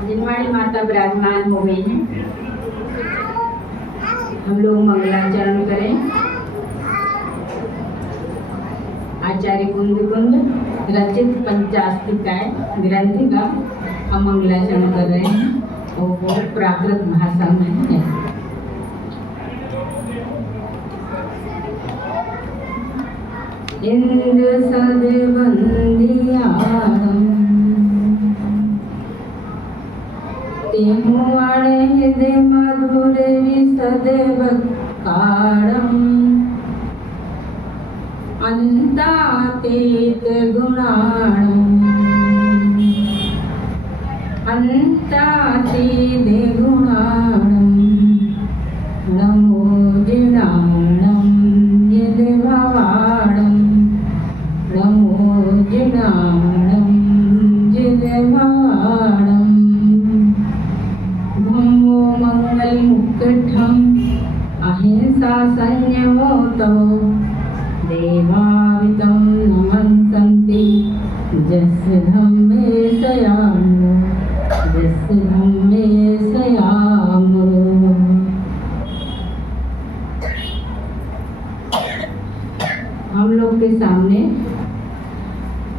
जिनवाणी माता विराजमान हो गई हैं। हम लोग मंगलाचरण करें। आचार्य कुंद रचित पंचास्तिकाय ग्रंथ का हम मंगलाचरण कर रहे हैं और वो प्राकृत भाषा में है। इंद्र सद बंदियारम तिमुआणे हृदय मधुर विसदेव कारम अंतातीत गुणाणम अंतातीत गुणाणम नमो जिनाणम यदेवाणम नमो जिनाणम यदेवाणम धम्मो मंगल मुक्तम अहिंसा संयमोतो देवावितं नमन्सन्ति यस्य धम्मे सयामो यस्य धम्मे सयामो। हम लोग के सामने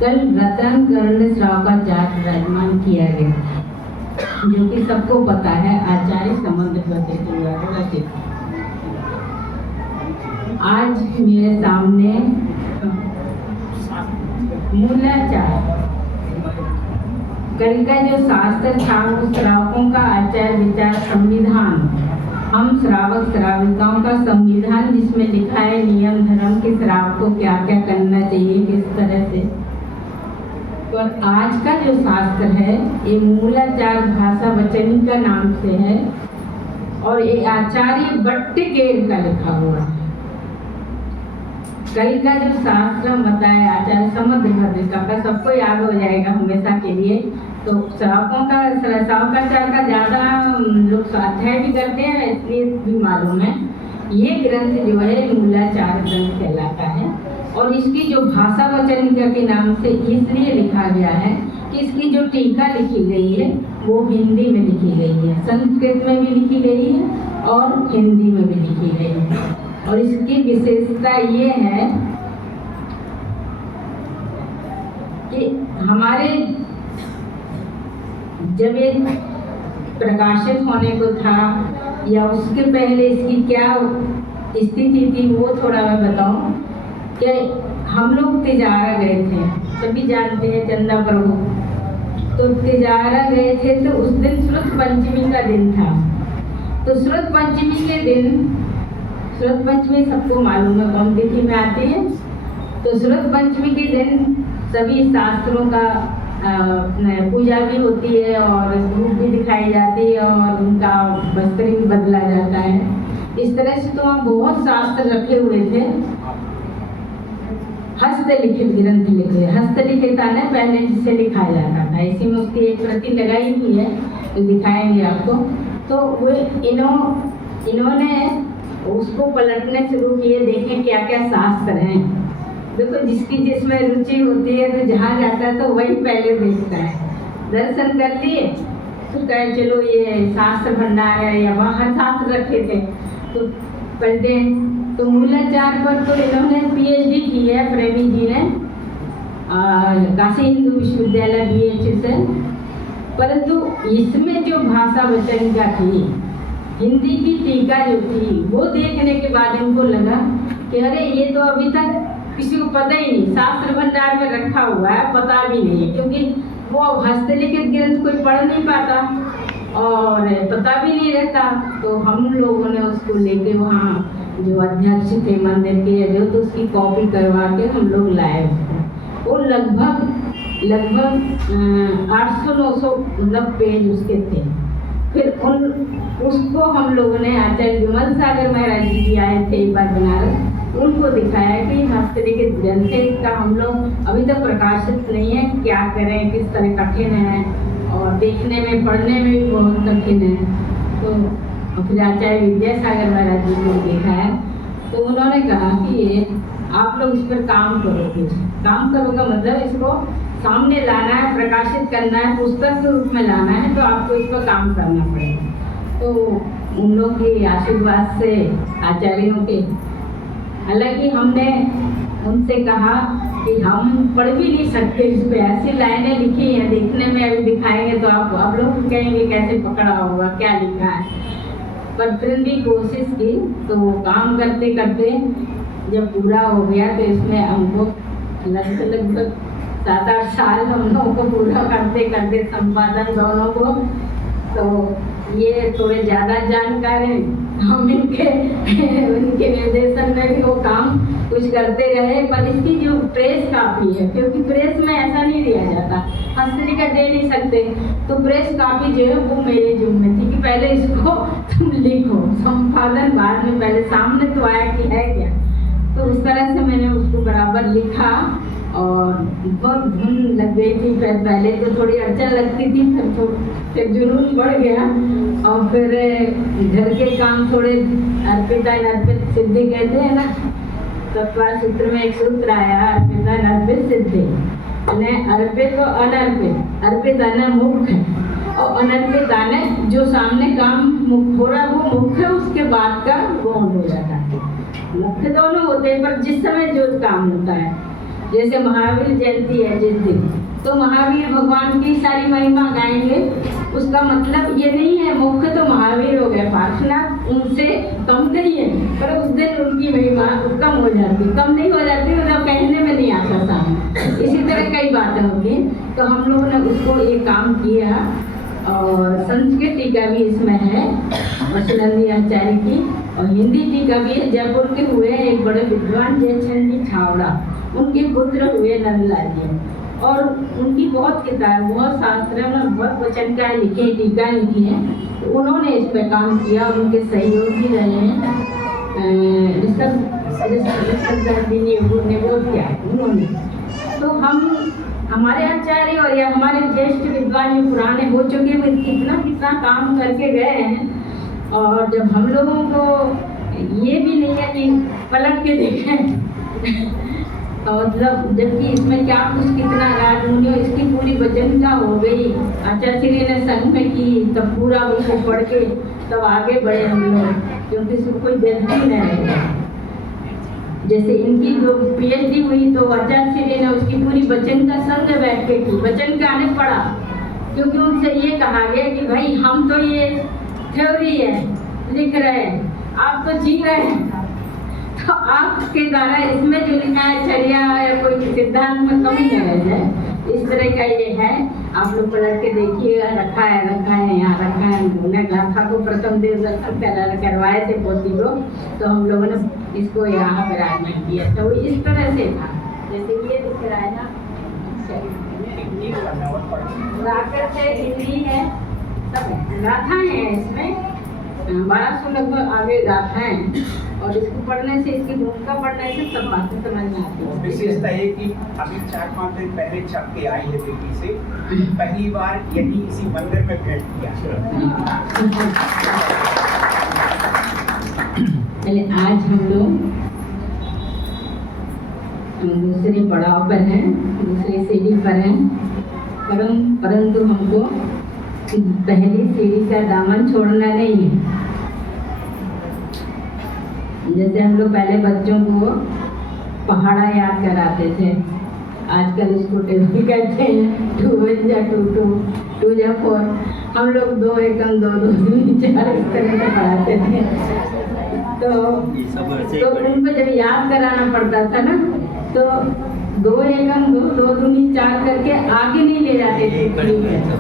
कल रतन कर्ण श्रावकाचार्य विराजमान किया गया, जो कि सबको पता है आचार्य समुद्र रचित। आज मेरे सामने मूलाचार कल का जो शास्त्र था वो श्रावकों का आचार विचार संविधान, हम श्रावक श्राविकाओं का संविधान जिसमें लिखा है नियम धर्म के श्रावक को क्या क्या करना चाहिए किस तरह से। और आज का जो शास्त्र है ये मूलाचार भाषा वचनी का नाम से है और ये आचार्य भट्टकेर का लिखा हुआ है। कल का जो शास्त्र बताया आचार्य समुद्र का सबको याद हो जाएगा हमेशा के लिए। तो श्रावकों का श्रावकाचार का ज़्यादा लोग स्वाध्याय भी करते हैं इसलिए भी मालूम है। ये ग्रंथ जो है मूलाचार ग्रंथ कहलाता है और इसकी जो भाषा वचनिका के नाम से इसलिए लिखा गया है कि इसकी जो टीका लिखी गई है वो हिंदी में लिखी गई है, संस्कृत में भी लिखी गई है और हिंदी में भी लिखी गई है। और इसकी विशेषता ये है कि हमारे जब ये प्रकाशित होने को था या उसके पहले इसकी क्या स्थिति थी वो थोड़ा मैं बताऊं। कि हम लोग तिजारा गए थे, सभी जानते हैं चंदा प्रभु, तो तिजारा गए थे तो उस दिन श्रुत पंचमी का दिन था। तो श्रुत पंचमी के दिन, श्रुत पंचमी सबको मालूम है कौन तिथि में आती है। तो श्रुत पंचमी के दिन सभी शास्त्रों का पूजा भी होती है और धूप भी दिखाई जाती है और उनका वस्त्र भी बदला जाता है। इस तरह से तो वहाँ बहुत शास्त्र रखे हुए थे। हस्तलिखित ग्रंथ लिखे, हस्तलिखित आने पहले जिसे लिखाया जाता था, इसी में उसकी एक प्रति लगाई हुई है तो दिखाएंगे आपको। तो वो इन्होंने उसको पलटने शुरू किए, देखें क्या क्या शास्त्र हैं। देखो जिसकी जिसमें रुचि होती है तो जहाँ जाता है तो वही पहले देखता है। दर्शन कर लिए तो कहे चलो ये शास्त्र भंडार है या वहाँ शास्त्र रखे थे तो पलटे। तो मूलाचार पर तो इन्होंने PhD की है प्रेमी जी ने काशी हिंदू विश्वविद्यालय BH से। परंतु इसमें जो भाषा वचनिका थी, हिंदी की टीका जो थी, वो देखने के बाद इनको लगा कि अरे ये तो अभी तक किसी को पता ही नहीं, शास्त्र भंडार में रखा हुआ है, पता भी नहीं है, क्योंकि वो हस्तलिखित ग्रंथ कोई पढ़ नहीं पाता और पता भी नहीं रहता। तो हम लोगों ने उसको लेके वहाँ जो अध्यक्ष थे मंदिर के जो, तो उसकी कॉपी करवा के हम लोग लाए उसको। वो लगभग 800-900 मतलब पेज उसके थे। फिर उसको हम लोगों ने आचार्य विमल सागर महाराज जी भी आए थे एक बार बनारस, उनको दिखाया कि हस्तलिखित ग्रंथ है, इसका हम लोग अभी तक प्रकाशित नहीं है, क्या करें, किस तरह कठिन है और देखने में पढ़ने में भी बहुत कठिन है। तो फिर आचार्य विद्यासागर महाराज जी को देखा है तो उन्होंने कहा कि ये आप लोग इस पर काम करो। काम करो का मतलब इसको सामने लाना है, प्रकाशित करना है, पुस्तक के रूप में लाना है, तो आपको इस पर काम करना पड़ेगा। तो उन लोग के आशीर्वाद से, आचार्यों के, हालांकि हमने उनसे कहा कि हम पढ़ भी नहीं सकते, इस पे ऐसी लाइनें लिखी हैं, देखने में अभी दिखाएंगे तो आप लोग कहेंगे कैसे पकड़ा होगा, क्या लिखा है। पर फिर भी कोशिश की, तो काम करते करते जब पूरा हो गया तो इसमें हमको लगभग 7-8 साल हम लोगों को पूरा करते करते संपादन दोनों को, तो ये थोड़े ज़्यादा जानकार हैं। हम उनके निर्देशन में भी वो काम कुछ करते रहे। पर इसकी जो प्रेस कापी है, क्योंकि प्रेस में ऐसा नहीं दिया जाता, हस्तलिखित दे नहीं सकते, तो प्रेस कापी जो है वो मेरे जिम्मे थी कि पहले इसको तुम लिखो, संपादन बाद में, पहले सामने तो आया कि है क्या। तो उस तरह से मैंने उसको बराबर लिखा और बहुत धुन लग गई थी। फिर पहले तो थोड़ी अड़चन लगती थी, फिर जुनून बढ़ गया और फिर घर के काम थोड़े अर्पिता अर्पित सिद्धि कहते हैं ना, तत्वार सूत्र में एक सूत्र आया, अर्पिता अर्पित सिद्धि, अर्पित तो अनर्पित, अर्पित अन मुख्य और अनर्पित आने जो सामने काम मुख्य हो रहा है वो मुख्य, उसके बाद का गौण हो जाता है। मुख्य दोनों होते हैं, पर जिस समय जो काम होता है, जैसे महावीर जयंती है जिस दिन, तो महावीर भगवान की सारी महिमा गाएंगे। उसका मतलब ये नहीं है मुख्य तो महावीर हो गए, पार्श्वनाथ उनसे कम नहीं है, पर उस दिन उनकी महिमा कम हो जाती, कम नहीं हो जाती, मतलब कहने में नहीं आता सामने। इसी तरह कई बातें होती, तो हम लोगों ने उसको ये काम किया। और संस्कृत टीका भी इसमें है वसुनंदी आचार्य की, और हिंदी टीका भी है। जयपुर के हुए एक बड़े विद्वान जयचंद छावड़ा, उनके पुत्र हुए नंदलाल जी, और उनकी बहुत किताब, बहुत शास्त्र में बहुत वचन का लिखे, टीका लिखी है। तो उन्होंने इस पर काम किया और उनके सहयोगी रहे हैं उन्होंने। तो हम हमारे आचार्य और या हमारे ज्येष्ठ विद्वान जो पुराने हो चुके हैं, कितना कितना काम करके गए हैं। और जब हम लोगों को ये भी नहीं है कि पलट के देखें और मतलब, जबकि इसमें क्या कुछ कितना राजमुनियों, इसकी पूरी वचन का हो गई, आचार्य श्री ने संग में की, तब पूरा उसको पढ़ के तब आगे बढ़े हम लोग, क्योंकि इसमें कोई व्यक्ति नहीं है। जैसे इनकी जो पीएचडी हुई तो आचार्य श्री ने उसकी पूरी वचन का संग बैठ के की, वचन का आने पड़ा, क्योंकि उनसे ये कहा गया कि भाई हम तो ये थ्योरी है लिख रहे हैं, आप तो जी रहे हैं, तो आपके द्वारा इसमें जो लिखा है चर्या या कोई सिद्धांत में कमी न रह जाए, इस तरह का ये है। आप लोग पलट के देखिएगा, रखा है यहाँ रखा है। उन्होंने गाथा को प्रथम देव दर्शन करवाए थे पोती को, तो हम लोगों ने इसको यहाँ विराजमान किया था। वो इस तरह से था, जैसे ये दिख रहा है ना, प्राकृत है, हिंदी है, सब गाथाएं हैं इसमें, 1200 लगभग आगे गाथाएं, और इसको पढ़ने से, इसकी भूमिका पढ़ने से सब बातें समझ में आती है। विशेषता है कि अभी 4-5 दिन पहले छप के आई है बेटी से, पहली बार यही इसी मंदिर में भेंट किया। पहले आज हम लोग दूसरे पड़ाव पर हैं, दूसरी सीढ़ी पर हैं, परंतु हमको पहली सीढ़ी का दामन छोड़ना नहीं है। जैसे हम लोग पहले बच्चों को पहाड़ा याद कराते थे, आजकल उसको टेबल कहते हैं, 2 1 जा 2 2 2 जा 4, हम लोग 2 एकम 2 2 3 4 इस तरह से पढ़ाते थे। तो उनको जब याद कराना पड़ता था ना, तो 2 एकम 2 2 दूनी 4 करके आगे नहीं ले जाते थे,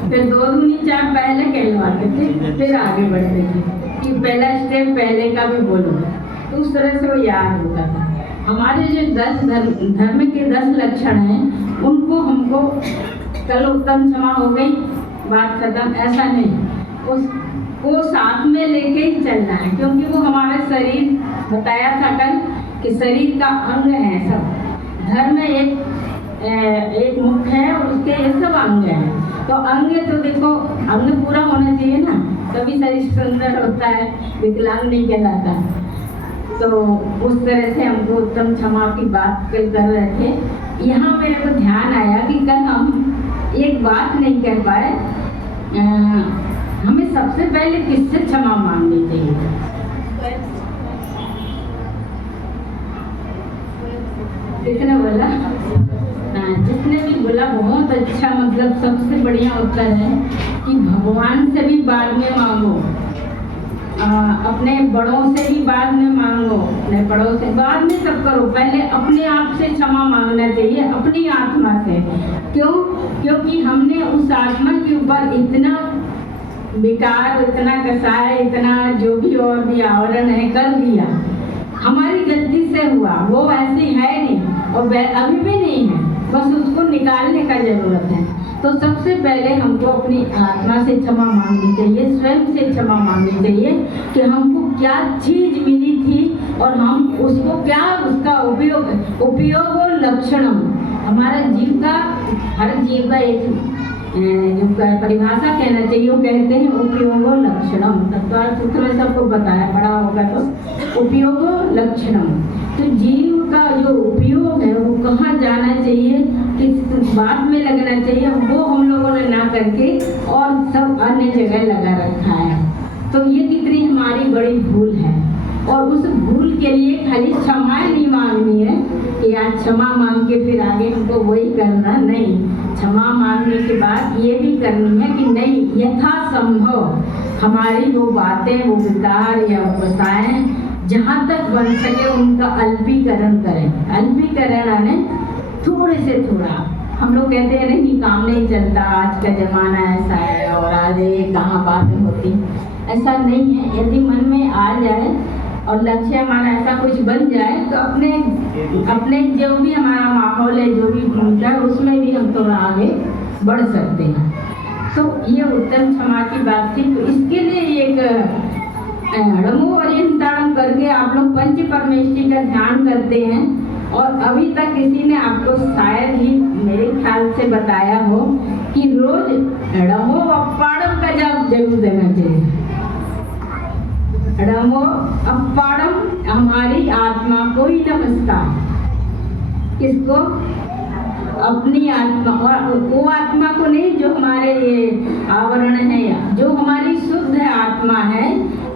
फिर 2 दूनी 4 पहले कहलवाते थे, फिर आगे बढ़ते थे कि पहला स्टेप पहले का भी बोलो, तो उस तरह से वो याद होता था। हमारे जो 10 धर्म के 10 लक्षण हैं, उनको हमको कल उत्तम क्षमा हो गई, बात खत्म, ऐसा नहीं, उसको साथ में लेके ही चलना है, क्योंकि वो हमारा शरीर, बताया था कल कि शरीर का अंग है सब। धर्म एक मुख्य है और उसके ये सब अंग हैं। तो अंग तो देखो, अंग पूरा होना चाहिए ना, तभी शरीर सुंदर होता है, विकलांग नहीं कहलाता। तो उस तरह से हमको उत्तम क्षमा की बात कर रहे थे। यहाँ मेरे को ध्यान आया कि कल हम एक बात नहीं कह पाए, हमें सबसे पहले किससे क्षमा मांगनी चाहिए? किसने बोला? हाँ, जिसने भी बोला बहुत अच्छा, मतलब सबसे बढ़िया उत्तर है कि भगवान से भी बाद में मांगो, अपने बड़ों से भी बाद में मांगो, अपने बड़ों से बाद में सब करो, पहले अपने आप से क्षमा मांगना चाहिए, अपनी आत्मा से। क्यों? क्योंकि हमने उस आत्मा के ऊपर इतना विकार, इतना कसाय, इतना जो भी और भी आवरण है कर दिया, हमारी गलती से हुआ, वो ऐसी है नहीं और अभी भी नहीं है, बस उसको निकालने का जरूरत है। तो सबसे पहले हमको अपनी आत्मा से क्षमा मांगनी चाहिए, स्वयं से क्षमा मांगनी चाहिए कि हमको क्या चीज मिली थी और हम उसको क्या, उसका उपयोग और लक्षणम, हमारा जीव का, हर जीव का एक जो परिभाषा कहना चाहिए, वो कहते हैं उपयोगो लक्षणम। तत्वार्थ सूत्र में सबको बताया पड़ा होगा, तो उपयोगो लक्षणम, तो जीव का जो उपयोग है वो कहाँ जाना चाहिए, किस बात में लगना चाहिए, वो हम लोगों ने ना करके और सब अन्य जगह लगा रखा है। तो ये कितनी हमारी बड़ी भूल है, और उस भूल के लिए खाली क्षमा नहीं मांगनी है कि आज क्षमा मांग के फिर आगे हमको वही करना नहीं। क्षमा मांगने के बाद ये भी करनी है कि नहीं, यथासंभव हमारी वो बातें, वो विकार या उपसाएं जहाँ तक बन सके उनका अल्पीकरण करें। अल्पीकरण यानी थोड़े से थोड़ा। हम लोग कहते हैं नहीं काम नहीं चलता, आज का जमाना ऐसा है और आज ये कहाँ बातें होती, ऐसा नहीं है। यदि मन में आ जाए और लक्ष्य हमारा ऐसा कुछ बन जाए तो अपने जो भी हमारा माहौल है, जो भी भूमिका है, उसमें भी हम थोड़ा आगे बढ़ सकते हैं। तो ये उत्तम क्षमा की बात थी। तो इसके लिए एक णमो अर्यंताणम करके आप लोग पंच परमेष्टि का ध्यान करते हैं, और अभी तक किसी ने आपको शायद ही मेरे ख्याल से बताया हो कि रोज णमो अप्पाड़म का जाप जरूर देना चाहिए। णमो अप्पाड़म, हमारी आत्मा को ही नमस्कार। किसको? अपनी आत्मा, और वो आत्मा को नहीं जो हमारे ये आवरण है, या जो हमारी शुद्ध आत्मा है,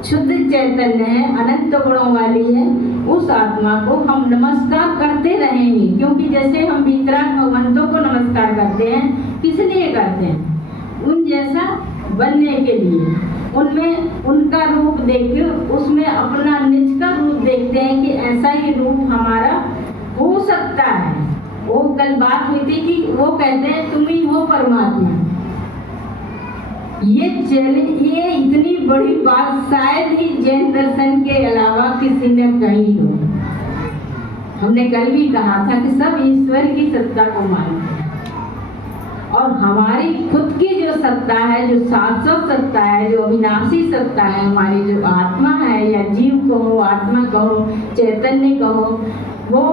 शुद्ध चैतन्य है, अनंत गुणों वाली है, उस आत्मा को हम नमस्कार करते रहेंगे। क्योंकि जैसे हम वितराग भगवंतों को नमस्कार करते हैं, किस लिए करते हैं? उन जैसा बनने के लिए, उनमें उनका रूप देख के उसमें अपना निज का रूप देखते हैं कि ऐसा ही रूप हमारा हो सकता है। वो कल बात हुई थी कि वो कहते हैं तुम ही हो परमात्मा। ये इतनी बड़ी बात शायद ही जैन दर्शन के अलावा किसी ने कही हो। हमने कल भी कहा था कि सब ईश्वर की सत्ता को मानते हैं, और हमारी खुद की जो सत्ता है, जो शाश्वत सत्ता है, जो अविनाशी सत्ता है, हमारी जो आत्मा है, या जीव कहो, आत्मा कहो, चैतन्य कहो, वो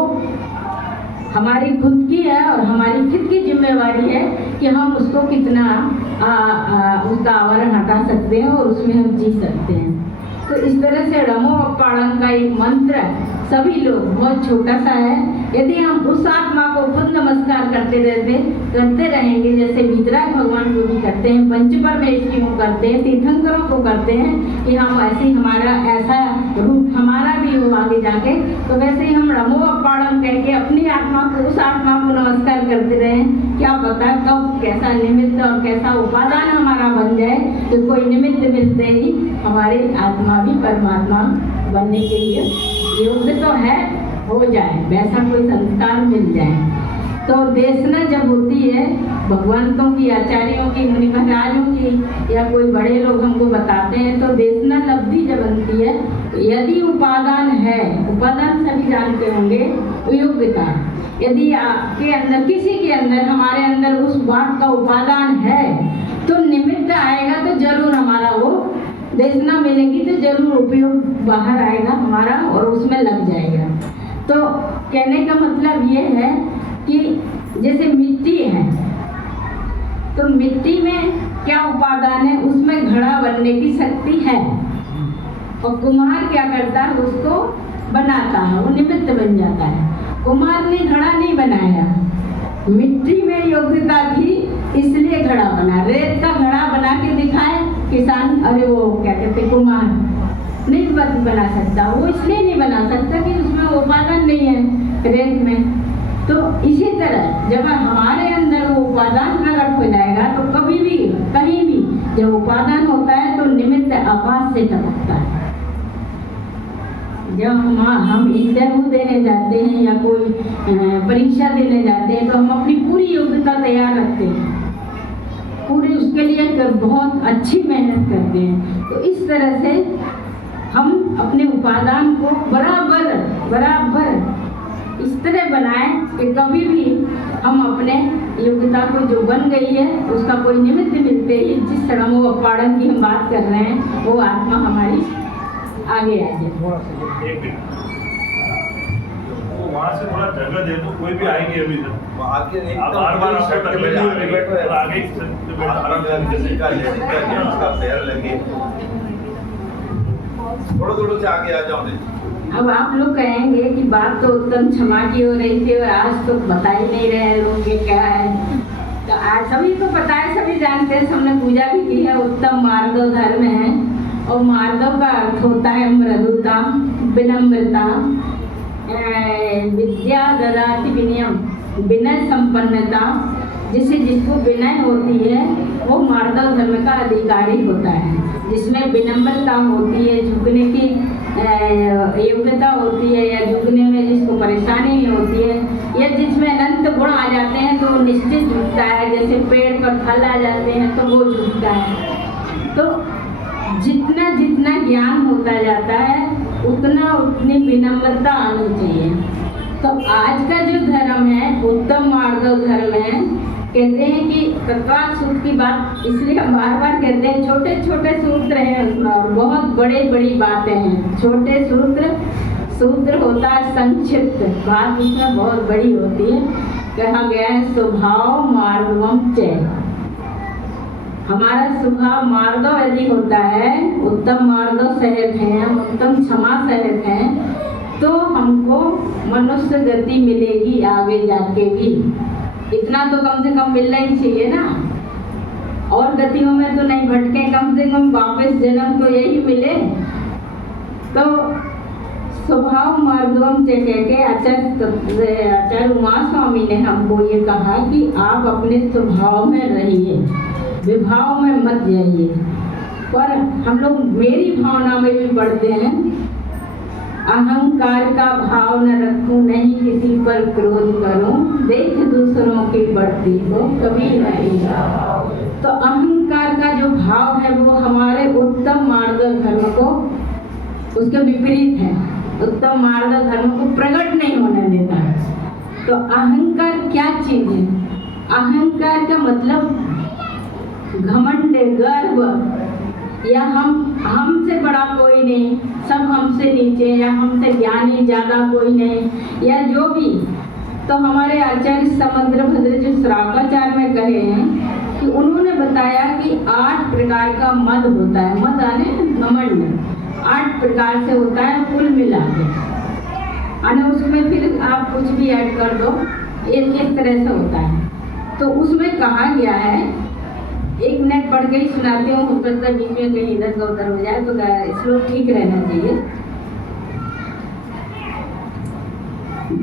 हमारी खुद की है, और हमारी खुद की जिम्मेवारी है कि हम उसको कितना उसका आवरण हटा सकते हैं और उसमें हम जी सकते हैं। तो इस तरह से णमो अप्पाड़म का एक मंत्र सभी लोग, बहुत छोटा सा है, यदि हम उस आत्मा को खुद नमस्कार करते रहेंगे, जैसे वितराग भगवान को भी करते हैं, पंच परमेष्टियों को करते हैं, तीर्थंकरों को करते हैं, कि हम ऐसे ही हमारा ऐसा रूप हमारा भी हो आगे जाके, तो वैसे ही हम णमो अप्पाड़म कह के अपनी आत्मा को, उस आत्मा को नमस्कार करते रहें। क्या पता कब कैसा निमित्त और कैसा उपादान हमारा बन जाए, तो कोई निमित्त मिलते ही हमारी आत्मा भी परमात्मा बनने के लिए योग्य तो है, हो जाए, वैसा कोई संस्कार मिल जाए। तो देशना जब होती है भगवंतों की, आचार्यों की, मुनि महाराजों की, या कोई बड़े लोग हमको बताते हैं, तो देशना लब्धि जब बनती है, यदि उपादान है, उपादान सभी जानते होंगे, योग्यता, यदि आपके अंदर, किसी के अंदर, हमारे अंदर उस बात का उपादान है, तो निमित्त आएगा तो जरूर हमारा वो देशना मिलेगी, तो जरूर उपयोग बाहर आएगा हमारा और उसमें लग जाएगा। तो कहने का मतलब ये है कि जैसे मिट्टी है, तो मिट्टी में क्या उपादान है, उसमें घड़ा बनने की शक्ति है, और कुम्हार क्या करता है, उसको बनाता है, वो निमित्त बन जाता है। कुम्हार ने घड़ा नहीं बनाया, मिट्टी में योग्यता थी इसलिए घड़ा बना। रेत का घड़ा बना के दिखाए किसान, अरे वो क्या कहते कुम्हार, नहीं बना सकता। वो इसलिए नहीं बना सकता कि उसमें उपादान नहीं है रेत में। तो इसी तरह जब हमारे अंदर वो उपादान प्रकट हो जाएगा तो कभी भी कहीं भी जब उपादान होता है तो निमित्त आकाश से टपकता है। जब हम इंटरव्यू देने जाते हैं या कोई परीक्षा देने जाते हैं तो हम अपनी पूरी योग्यता तैयार रखते हैं, पूरी उसके लिए बहुत अच्छी मेहनत करते हैं। तो इस तरह से हम अपने उपादान को बराबर इस तरह बनाएं कि कभी भी हम अपने योग्यता को जो बन गई है उसका कोई निमित्त मिलते ही जिस तरह वो अपाड़न की हम बात कर रहे हैं वो आत्मा हमारी आगे आ जाए। वहाँ से थोड़ा जगह दे तो कोई भी आएंगे अभी तक आगे आप बार-बार आपको तकलीफ होगी और आगे पैर लगे थोड़ा से आगे आ जाओ। अब आप लोग कहेंगे कि बात तो उत्तम क्षमा की हो रही थी और आज तो बता ही नहीं रहे लोग ये क्या है। तो आज सभी को पता है, सभी जानते हैं, सबने पूजा भी की है। उत्तम मार्गव धर्म है और मार्गव का अर्थ होता है मृदुता, विनम्रता, विद्या ददाति विनयम, विनय संपन्नता। जिसको विनय होती है वो मार्गव धर्म का अधिकारी होता है। जिसमें विनम्रता होती है, झुकने की योग्यता होती है या झुकने में जिसको परेशानी नहीं होती है, या जिसमें अनंत गुण आ जाते हैं तो निश्चित झुकता है। जैसे पेड़ पर फल आ जाते हैं तो वो झुकता है। तो जितना जितना ज्ञान होता जाता है उतनी विनम्रता आनी चाहिए। तो आज का जो धर्म है उत्तम मार्गव धर्म है। कहते हैं कि प्रकाश सूत्र की बात इसलिए हम बार बार कहते हैं, छोटे छोटे सूत्र हैं उसमें और बहुत बड़ी बातें हैं। छोटे सूत्र होता है संक्षिप्त, बात उसमें बहुत बड़ी होती है। कहा गया है स्वभाव मार्गवम च, हमारा स्वभाव मार्गव यदि होता है, उत्तम मार्गव सहज है, हम उत्तम क्षमा सहज हैं, तो हमको मनुष्य गति मिलेगी आगे जाके भी। इतना तो कम से कम मिलना ही चाहिए ना, और गतियों में तो नहीं भटके, कम से कम वापस जन्म तो यही मिले। तो स्वभाव मार्गवम से कह के आचार्य उमा स्वामी ने हमको ये कहा कि आप अपने स्वभाव में रहिए, विभाव में मत जाइए। पर हम लोग मेरी भावना में भी पढ़ते हैं, अहंकार का भाव न रखूं, नहीं किसी पर क्रोध करूं, देख दूसरों की बढ़ती को कभी नहीं। तो अहंकार का जो भाव है वो हमारे उत्तम मार्गव धर्म को उसके विपरीत है। उत्तम मार्गव धर्म को प्रकट नहीं होने देता है। तो अहंकार क्या चीज है? अहंकार का मतलब घमंड, गर्व, या हमसे बड़ा कोई नहीं, सब हमसे नीचे, या हमसे ज्ञानी ज्यादा कोई नहीं, या जो भी। तो हमारे आचार्य समुद्रभद्र जो श्रावकाचार्य में कहे हैं कि उन्होंने बताया कि 8 प्रकार का मद होता है। मद आने घमंड 8 प्रकार से होता है कुल मिला के, और उसमें फिर आप कुछ भी ऐड कर दो, एक तरह से होता है। तो उसमें कहा गया है, 1 मिनट पढ़ के ही सुनाती हूँ, हो सकता है बीच में कहीं इधर का उधर हो जाए, तो श्लोक ठीक रहना चाहिए।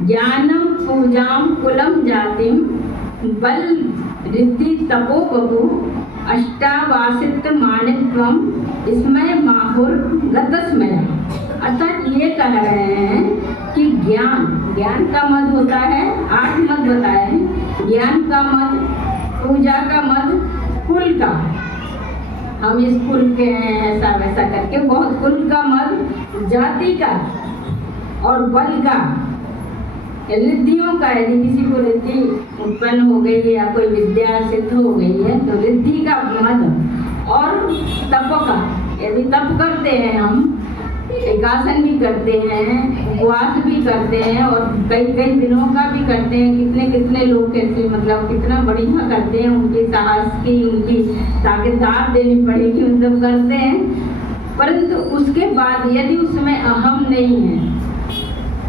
ज्ञानम पूजाम कुलम जातिम बल रिद्धि तपो बभु अष्टावासित मानित्वम इसमय माहुर गतस्मय। अर्थात ये कह रहे हैं कि ज्ञान का मद होता है, 8 मद बताए हैं। ज्ञान का मद, पूजा का मद, कुल का, हम इस कुल के हैं ऐसा वैसा करके बहुत, कुल का मद, जाति का और बल का, रिद्धियों का। यदि किसी को रिद्धि उत्पन्न हो गई है या कोई विद्या सिद्ध हो गई है तो रिद्धि का मद, और तप का, यदि तप करते हैं हम, एकासन भी करते हैं, उपवास भी करते हैं और कई दिनों का भी करते हैं। कितने लोग कैसे मतलब कितना बढ़िया करते हैं, उनकी साहस की, उनकी ताकतदार देनी पड़ेगी, उन सब करते हैं। परंतु उसके बाद यदि उसमें अहम नहीं है,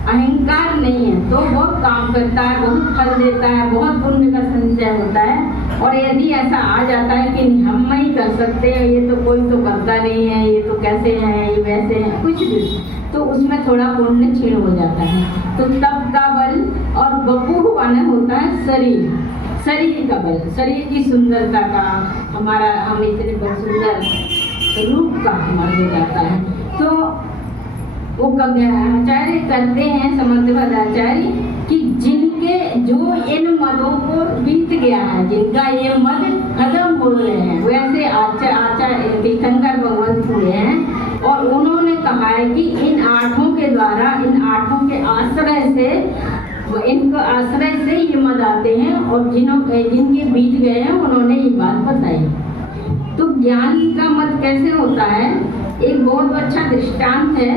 अहंकार नहीं है तो बहुत काम करता है, बहुत फल देता है, बहुत पुण्य का संचय होता है। और यदि ऐसा आ जाता है कि हम ही कर सकते हैं, ये तो कोई तो करता नहीं है, ये तो कैसे है, ये वैसे है, कुछ भी, तो उसमें थोड़ा पुण्य क्षीण हो जाता है। तो तप का बल और बपू वाला होता है शरीर, शरीर का बल, शरीर की सुंदरता का, हमारा हम इतने सुंदर रूप का हमारा हो जाता है। तो वो आचार्य करते हैं समर्थपद आचार्य कि जिनके जो इन मदों को बीत गया है, जिनका ये मद खत्म हो रहे हैं, वैसे आचार्य तीर्थंकर भगवंत हुए हैं। और उन्होंने कहा है कि इन आठों के द्वारा, इन आठों के आश्रय से, इनको आश्रय से ये मद आते हैं। और जिनके बीत गए हैं उन्होंने ये बात बताई। तो ज्ञान का मद कैसे होता है, एक बहुत अच्छा दृष्टांत है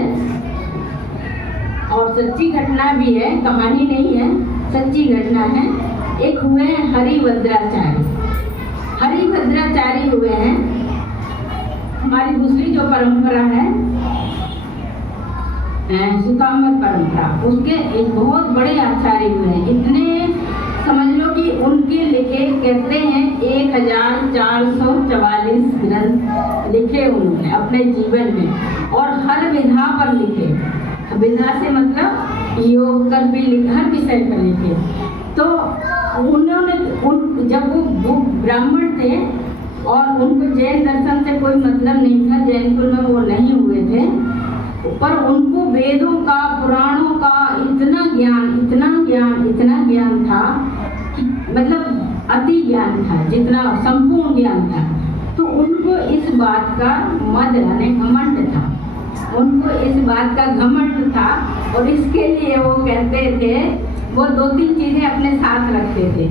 और सच्ची घटना भी है, कहानी नहीं है, सच्ची घटना है। एक हुए हैं हरिभद्राचार्य, हरिभद्राचार्य हुए हैं। हमारी दूसरी जो परंपरा है सुकामत परंपरा, उसके एक बहुत बड़े आचार्य हुए हैं। इतने समझ लो कि उनके लिखे कहते हैं 1444 ग्रंथ लिखे उन्होंने अपने जीवन में, और हर विधा पर लिखे। विधा से मतलब योग कर भी लिखे, हर विषय पर लिखे। तो उन्होंने जब वो ब्राह्मण थे और उनको जैन दर्शन से कोई मतलब नहीं था, जैनपुर में वो नहीं हुए थे, पर उनको वेदों का, पुराणों का इतना ज्ञान था कि मतलब अति ज्ञान था, जितना संपूर्ण ज्ञान था। तो उनको इस बात का मद यानी घमंड था, उनको इस बात का घमंड था। और इसके लिए वो कहते थे, वो 2-3 चीजें अपने साथ रखते थे।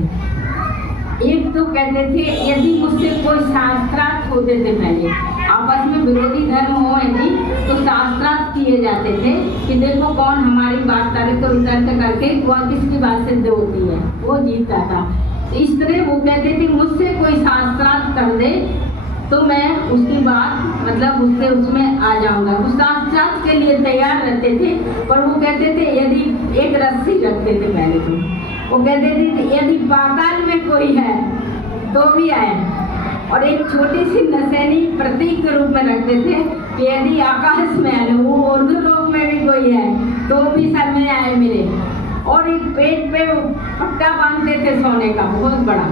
एक तो कहते थे यदि मुझसे कोई शास्त्रार्थ होते थे, पहले आपस में विरोधी धर्म हो यदि, तो शास्त्रार्थ किए जाते थे कि देखो कौन हमारी बात तर्क वितर्क करके वह किसकी बात सिद्ध होती है, वो जीतता था। इस तरह वो कहते थे मुझसे कोई शास्त्रार्थ कर दे तो मैं उसकी बात मतलब उससे उसमें आ जाऊंगा। वो शास्त्रार्थ के लिए तैयार रहते थे। पर वो कहते थे यदि एक रस्सी रखते थे पहले, तो वो कहते थे यदि पाताल में कोई है तो भी आए, और एक छोटी सी नसेनी प्रतीक के रूप में रखते थे कि यदि आकाश में है, वो उर्दू लोक में भी कोई है तो भी सर में आए मेरे। और एक पेट पे पट्टा बांधते थे सोने का बहुत बड़ा।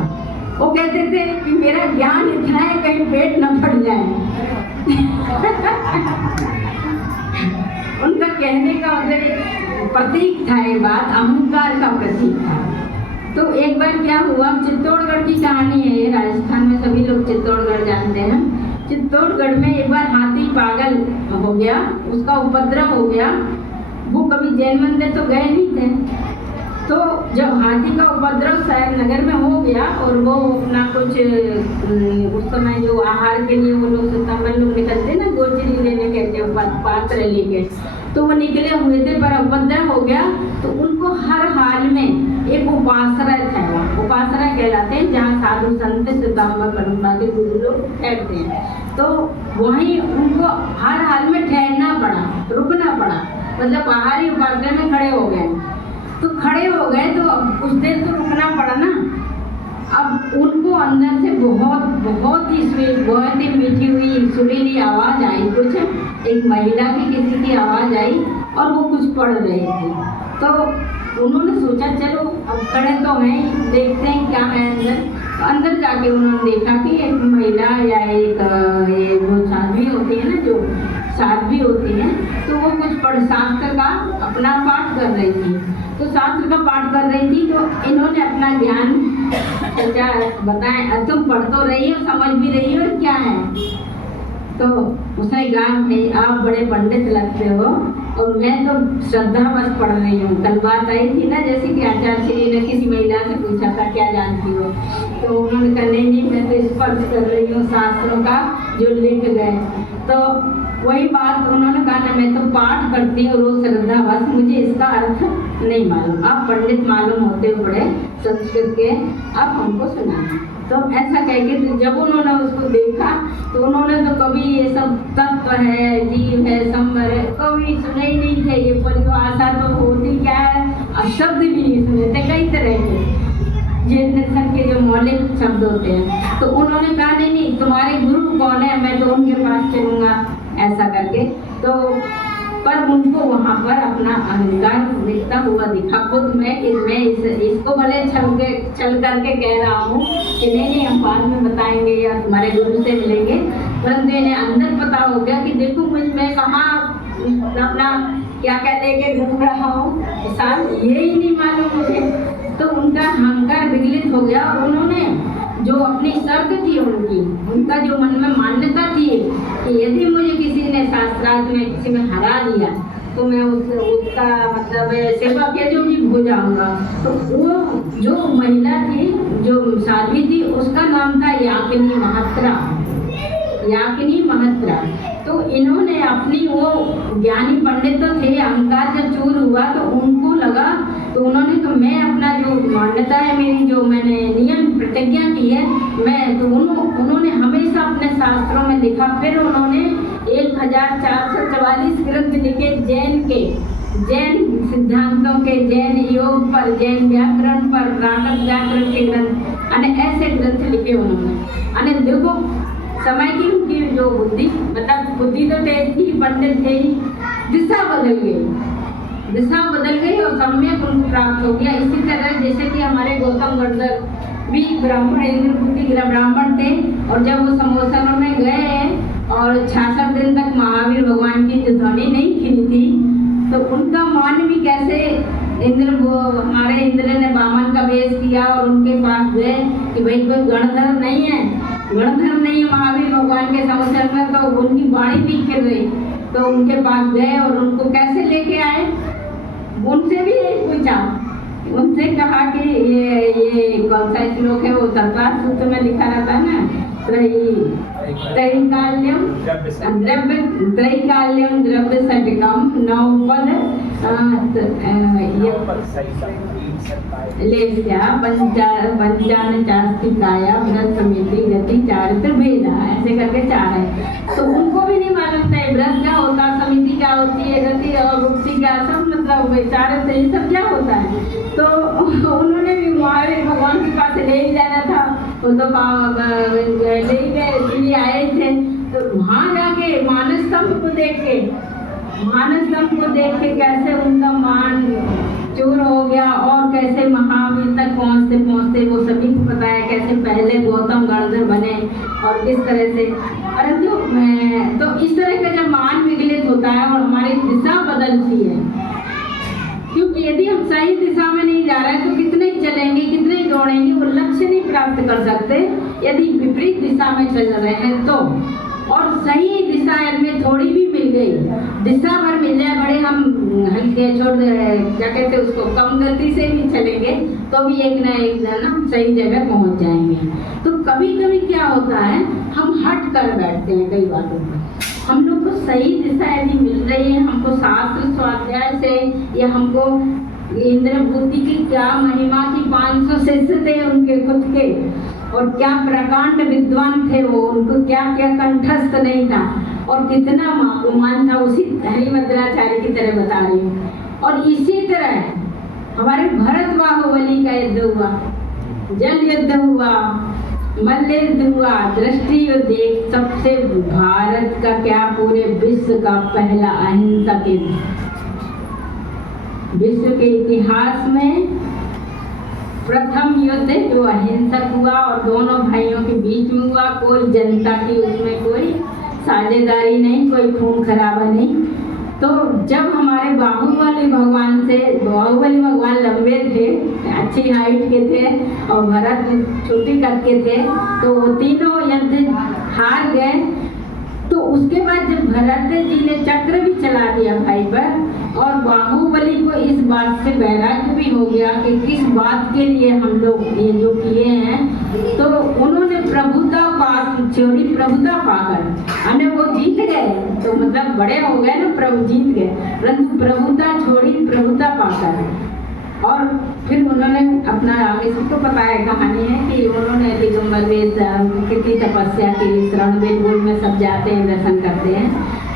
वो कहते थे कि मेरा ज्ञान इतना है कहीं पेट न फट जाए। उनका कहने का मतलब प्रतीक था, ये बात अहंकार का प्रतीक था। तो एक बार क्या हुआ, चित्तौड़गढ़ की कहानी है ये, राजस्थान में सभी लोग चित्तौड़गढ़ जानते हैं। चित्तौड़गढ़ में एक बार हाथी पागल हो गया, उसका उपद्रव हो गया। वो कभी जैन मंदिर तो गए नहीं थे, तो जब हाथी का उपद्रव शहर नगर में हो गया और वो अपना कुछ उस समय जो आहार के लिए वो लोग सितंबर लोग निकलते ना, गोचरी लेने कहते हैं, पात्र लेके, तो वो निकले हुए थे पर उपद्रव हो गया। तो उनको हर हाल में एक उपासरय था, उपासरय कहलाते हैं जहाँ साधु संत सितंबर परंपरा के गुरु लोग ठहरते हैं। तो वहीं उनको हर हाल में ठहरना पड़ा, रुकना पड़ा, मतलब बाहर ही उपासना में खड़े हो गए। तो खड़े हो गए तो कुछ देर तो रुकना पड़ा ना। अब उनको अंदर से बहुत ही स्वीट, बहुत ही मीठी हुई सुरीली आवाज़ आई, कुछ एक महिला की किसी की आवाज़ आई और वो कुछ पढ़ रही थी। तो उन्होंने सोचा चलो अब खड़े तो हैं, देखते हैं क्या है अंदर। तो अंदर जाके उन्होंने देखा कि एक महिला या एक ये जो साध्वी होती है ना, जो साध्वी होती है, तो वो कुछ शास्त्र का अपना पाठ कर रही थी। तो शास्त्र का पाठ कर रही थी तो इन्होंने अपना ज्ञान बताएं, तुम पढ़ तो रही हो, समझ भी रही हो क्या है। तो उसने कहा आप बड़े पंडित लगते हो और मैं तो श्रद्धावश पढ़ रही हूँ। कल बात आई थी ना, जैसे कि आचार्य श्री ने किसी महिला से पूछा था क्या जानती हो, तो उन्होंने कहा नहीं मैं तो स्पर्श कर रही हूँ शास्त्रों का जो लिख गए। तो वही बात उन्होंने कहा ना, मैं तो पाठ करती हूँ रोज श्रद्धावास, मुझे इसका अर्थ नहीं मालूम, आप पंडित मालूम होते हो बड़े संस्कृत के, आप हमको सुनाना। तो ऐसा कह के जब उन्होंने उसको देखा तो उन्होंने तो कभी ये सब तत्व है, जीव है, संवर है, कभी सुने ही नहीं थे। ये परिभाषा तो होती क्या है, अब शब्द भी नहीं सुने थे कई तरह के जैन दर्शन के जो मौलिक शब्द होते हैं। तो उन्होंने कहा नहीं नहीं, तुम्हारे गुरु कौन है, मैं तो उनके पास चलूँगा, ऐसा करके। तो पर उनको वहाँ पर अपना अहंकार दिखता हुआ दिखा खुद में कि मैं इसको भले छल करके कह रहा हूँ कि नहीं हम बाद में बताएंगे या तुम्हारे गुरु से मिलेंगे, परंतु इन्हें अंदर पता हो गया कि देखो मैं कहाँ अपना क्या लेके घूम रहा हूँ, साथ यही नहीं मालूम मुझे। तो उनका अहंकार विगलित हो गया और उन्होंने जो अपनी शर्त थी उनका जो मन में मान्यता थी कि यदि मुझे किसी ने शास्त्रार्थ में किसी में हरा दिया तो मैं उसका मतलब सेवा के जो भी हो जाऊंगा। तो वो जो महिला थी, जो साध्वी थी, उसका नाम था याकिनी महात्रा, याकिनी महात्रा। तो इन्होंने अपनी वो ज्ञानी पंडित तो थे, अहंकार जब चूर हुआ तो उनको लगा, तो उन्होंने कहा मैं अपना जो मान्यता है मेरी, जो मैंने नियम प्रतिज्ञा की है, मैं तो उन्होंने हमेशा अपने शास्त्रों में लिखा। फिर उन्होंने 1444 ग्रंथ लिखे जैन सिद्धांतों के, जैन योग पर, जैन व्याकरण पर, प्राकृत व्याकरण के ग्रंथ, अने ऐसे ग्रंथ लिखे उन्होंने। अने देखो समय की उनकी जो बुद्धि, मतलब बुद्धि तो तेज थी, पंडित थे ही, दिशा बदल गई और सम्यक उनको प्राप्त हो गया। इसी तरह जैसे कि हमारे गौतम गणधर भी ब्राह्मण, इंद्रपुति ब्राह्मण थे, और जब वो समोसनों में गए और 66 दिन तक महावीर भगवान की जो ध्वनि नहीं खिली थी, तो उनका मान भी कैसे हमारे इंद्र ने वामन का वेश किया और उनके पास गए कि भाई कोई गणधर नहीं है महावीर भगवान के समोसन में, तो उनकी वाणी भी खिल रही। तो उनके पास गए और उनको कैसे लेके आए, उनसे भी पूछा, उनसे कहा कि ये कौन सा श्लोक है, वो तत्वार्थ सूत्र में लिखा रहता है ना, त्रैकाल्यम द्रव्य सटकम नवपद लेस्या पंचान चास्तिकाया व्रत समिति गति चारित्र भेदा, ऐसे करके 4 है। तो उनको भी नहीं मालूम था व्रत क्या होता, समिति क्या होती है, गति और मुक्ति क्या, सब मतलब चारित्र ये सब क्या होता है। तो उन्होंने भी महावीर भगवान के पास ले ही जाना था, वो तो ले आए थे। तो वहाँ जाके मानस स्तंभ को देख के कैसे उनका मान चूर हो गया और कैसे महावीर तक पहुँचते वो सभी को पता है कैसे पहले गौतम गणधर बने और किस तरह से। परंतु तो इस तरह का जब मान विगलित होता है और हमारी दिशा बदलती है, क्योंकि यदि हम सही दिशा में नहीं जा रहे हैं तो कितने ही चलेंगे, कितने ही दौड़ेंगे, वो लक्ष्य नहीं प्राप्त कर सकते यदि विपरीत दिशा में चल रहे हैं तो। और सही दिशा में थोड़ी भी मिल गई, दिशा भर मिल जाए, बड़े हम हल्के क्या कहते हैं उसको, कम गति से भी चलेंगे तो भी एक ना एक दिन हम सही जगह पहुंच जाएंगे। तो कभी कभी क्या होता है, हम हट कर बैठते हैं कई बातों पर। हम लोग को सही दिशा यदि मिल रही है, हमको शास्त्र स्वाध्याय से या हमको इंद्रभूति की क्या महिमा की 500 शिष्य थे उनके खुद के, और क्या प्रकांड विद्वान थे वो, उनको क्या क्या कंठस्थ नहीं था और कितना गुमान था, उसी हरिभद्राचार्य की तरह बता रही हूँ। और इसी तरह हमारे भरत बाहुबली का युद्ध हुआ, जल युद्ध हुआ, मल्ल युद्ध हुआ, दृष्टि युद्ध, एक सबसे भारत का क्या पूरे विश्व का पहला अहिंसक युद्ध, विश्व के इतिहास में प्रथम युद्ध जो अहिंसक हुआ और दोनों भाइयों के बीच में हुआ। कोई जनता की उसमें कोई साझेदारी नहीं, कोई खून खराबा नहीं। तो जब हमारे बाहुबली भगवान लंबे थे, अच्छी हाइट के थे और भरत छोटी कद के थे, तो वो तीनों युद्ध हार गए। तो उसके बाद जब भरत जी ने चक्र भी चला दिया भाई पर, और बाहुबली को इस बात से वैराग्य भी हो गया कि किस बात के लिए हम लोग ये जो किए हैं, तो उन्होंने प्रभुता पास छोड़ी प्रभुता पाकर, अने वो जीत गए तो मतलब बड़े हो गए ना, प्रभु जीत गए, परंतु प्रभुता छोड़ी प्रभुता पाकर। और फिर उन्होंने अपना, आगे सबको पता है कहानी है कि उन्होंने दिगंबर वेद कितनी तपस्या की, शरण वेद में सब जाते हैं, दर्शन करते हैं।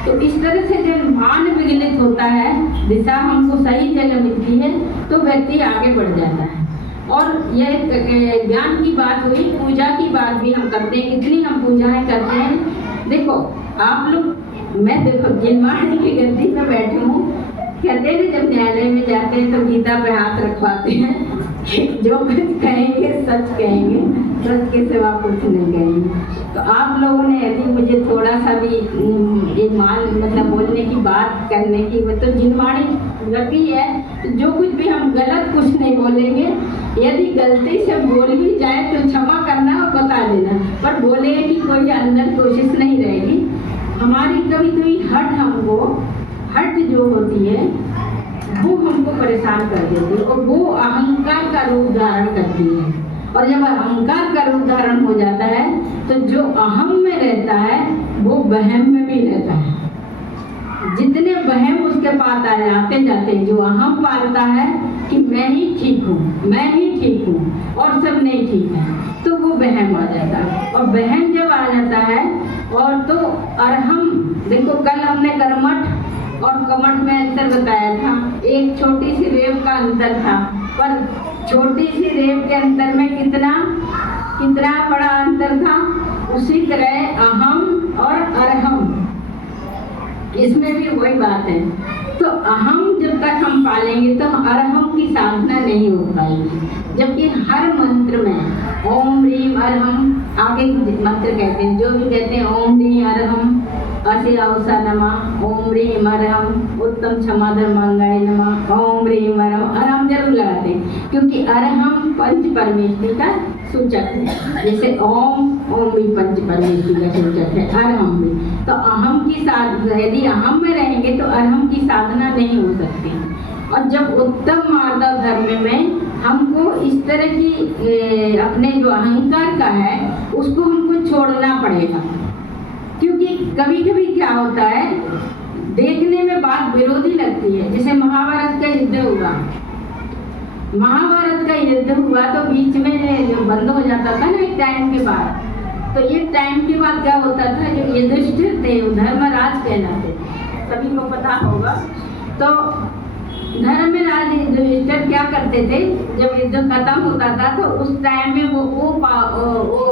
तो इस तरह से जब मान विगलित होता है, दिशा हमको सही जगह मिलती है तो व्यक्ति आगे बढ़ जाता है। और यह ज्ञान की बात हुई, पूजा की बात भी हम करते हैं, कितनी हम पूजाएं करते हैं। देखो आप लोग, मैं देखो जिनवाणी की गद्दी पे बैठी हूँ, कहते हैं जब न्यायालय में जाते हैं तो गीता पे हाथ रखवाते हैं, जो कुछ कहेंगे सच कहेंगे, सच के सिवा कुछ नहीं कहेंगे। तो आप लोगों ने यदि मुझे थोड़ा सा भी ये मतलब बोलने की बात करने की, तो जिनवाणी रखी है, तो जो कुछ भी हम गलत कुछ नहीं बोलेंगे। यदि गलती से बोल भी जाए तो क्षमा करना और बता देना, पर बोले कि कोई अंदर कोशिश नहीं रहेगी हमारी। कभी कभी हट जो होती है वो हमको परेशान कर देती है, और वो अहंकार का रूप धारण करती है। और जब अहंकार का रूप धारण हो जाता है तो जो अहम में रहता है वो वहम में भी रहता है। जितने वहम उसके पास आते जाते हैं, जो अहम पालता है कि मैं ही ठीक हूँ, मैं ही ठीक हूँ और सब नहीं ठीक है, तो वो वहम आ जाता है। और वहम जब आ जाता है और तो अरहम, देखो कल हमने कर्मठ और कमठ में अंतर बताया था। एक छोटी सी रेव का अंतर था, पर छोटी सी रेव के अंतर में कितना बड़ा अंतर था। उसी तरह अहम और अरहम, इसमें भी वही बात है। तो अहम जब तक हम पालेंगे तो अरहम की साधना नहीं हो पाएगी। जबकि हर मंत्र में ओम ह्रीम अरहम, आगे मंत्र कहते हैं, जो भी कहते हैं ओम ह्रीम अरहम असी अवसा नमः, ओम ह्रीम अरहम उत्तम क्षमा धर्मांगाय नमः, ओम ह्रीम अरहम जरूर लगाते हैं, क्योंकि अरहम पंच परमेश्वरी का सूचक है। जैसे ओम भी पंच परमेश्वरी का सूचक है, अरहम भी। तो अहम की साधना, यदि अहम में रहेंगे तो अरहम की साधना नहीं हो सकती। और जब उत्तम मार्ग धर्म में हमको इस तरह की अपने जो अहंकार का है उसको हमको छोड़ना पड़ेगा। क्योंकि कभी कभी क्या होता है, देखने में बात विरोधी लगती है। जैसे महाभारत का युद्ध हुआ तो बीच में बंद हो जाता था ना एक टाइम के बाद। तो एक टाइम के बाद क्या होता था, जो युधिष्ठिर थे वो धर्मराज कहलाते थे, सभी को पता होगा। तो धर्मराज युधिष्ठिर क्या करते थे, जब युद्ध खत्म होता था तो उस टाइम में वो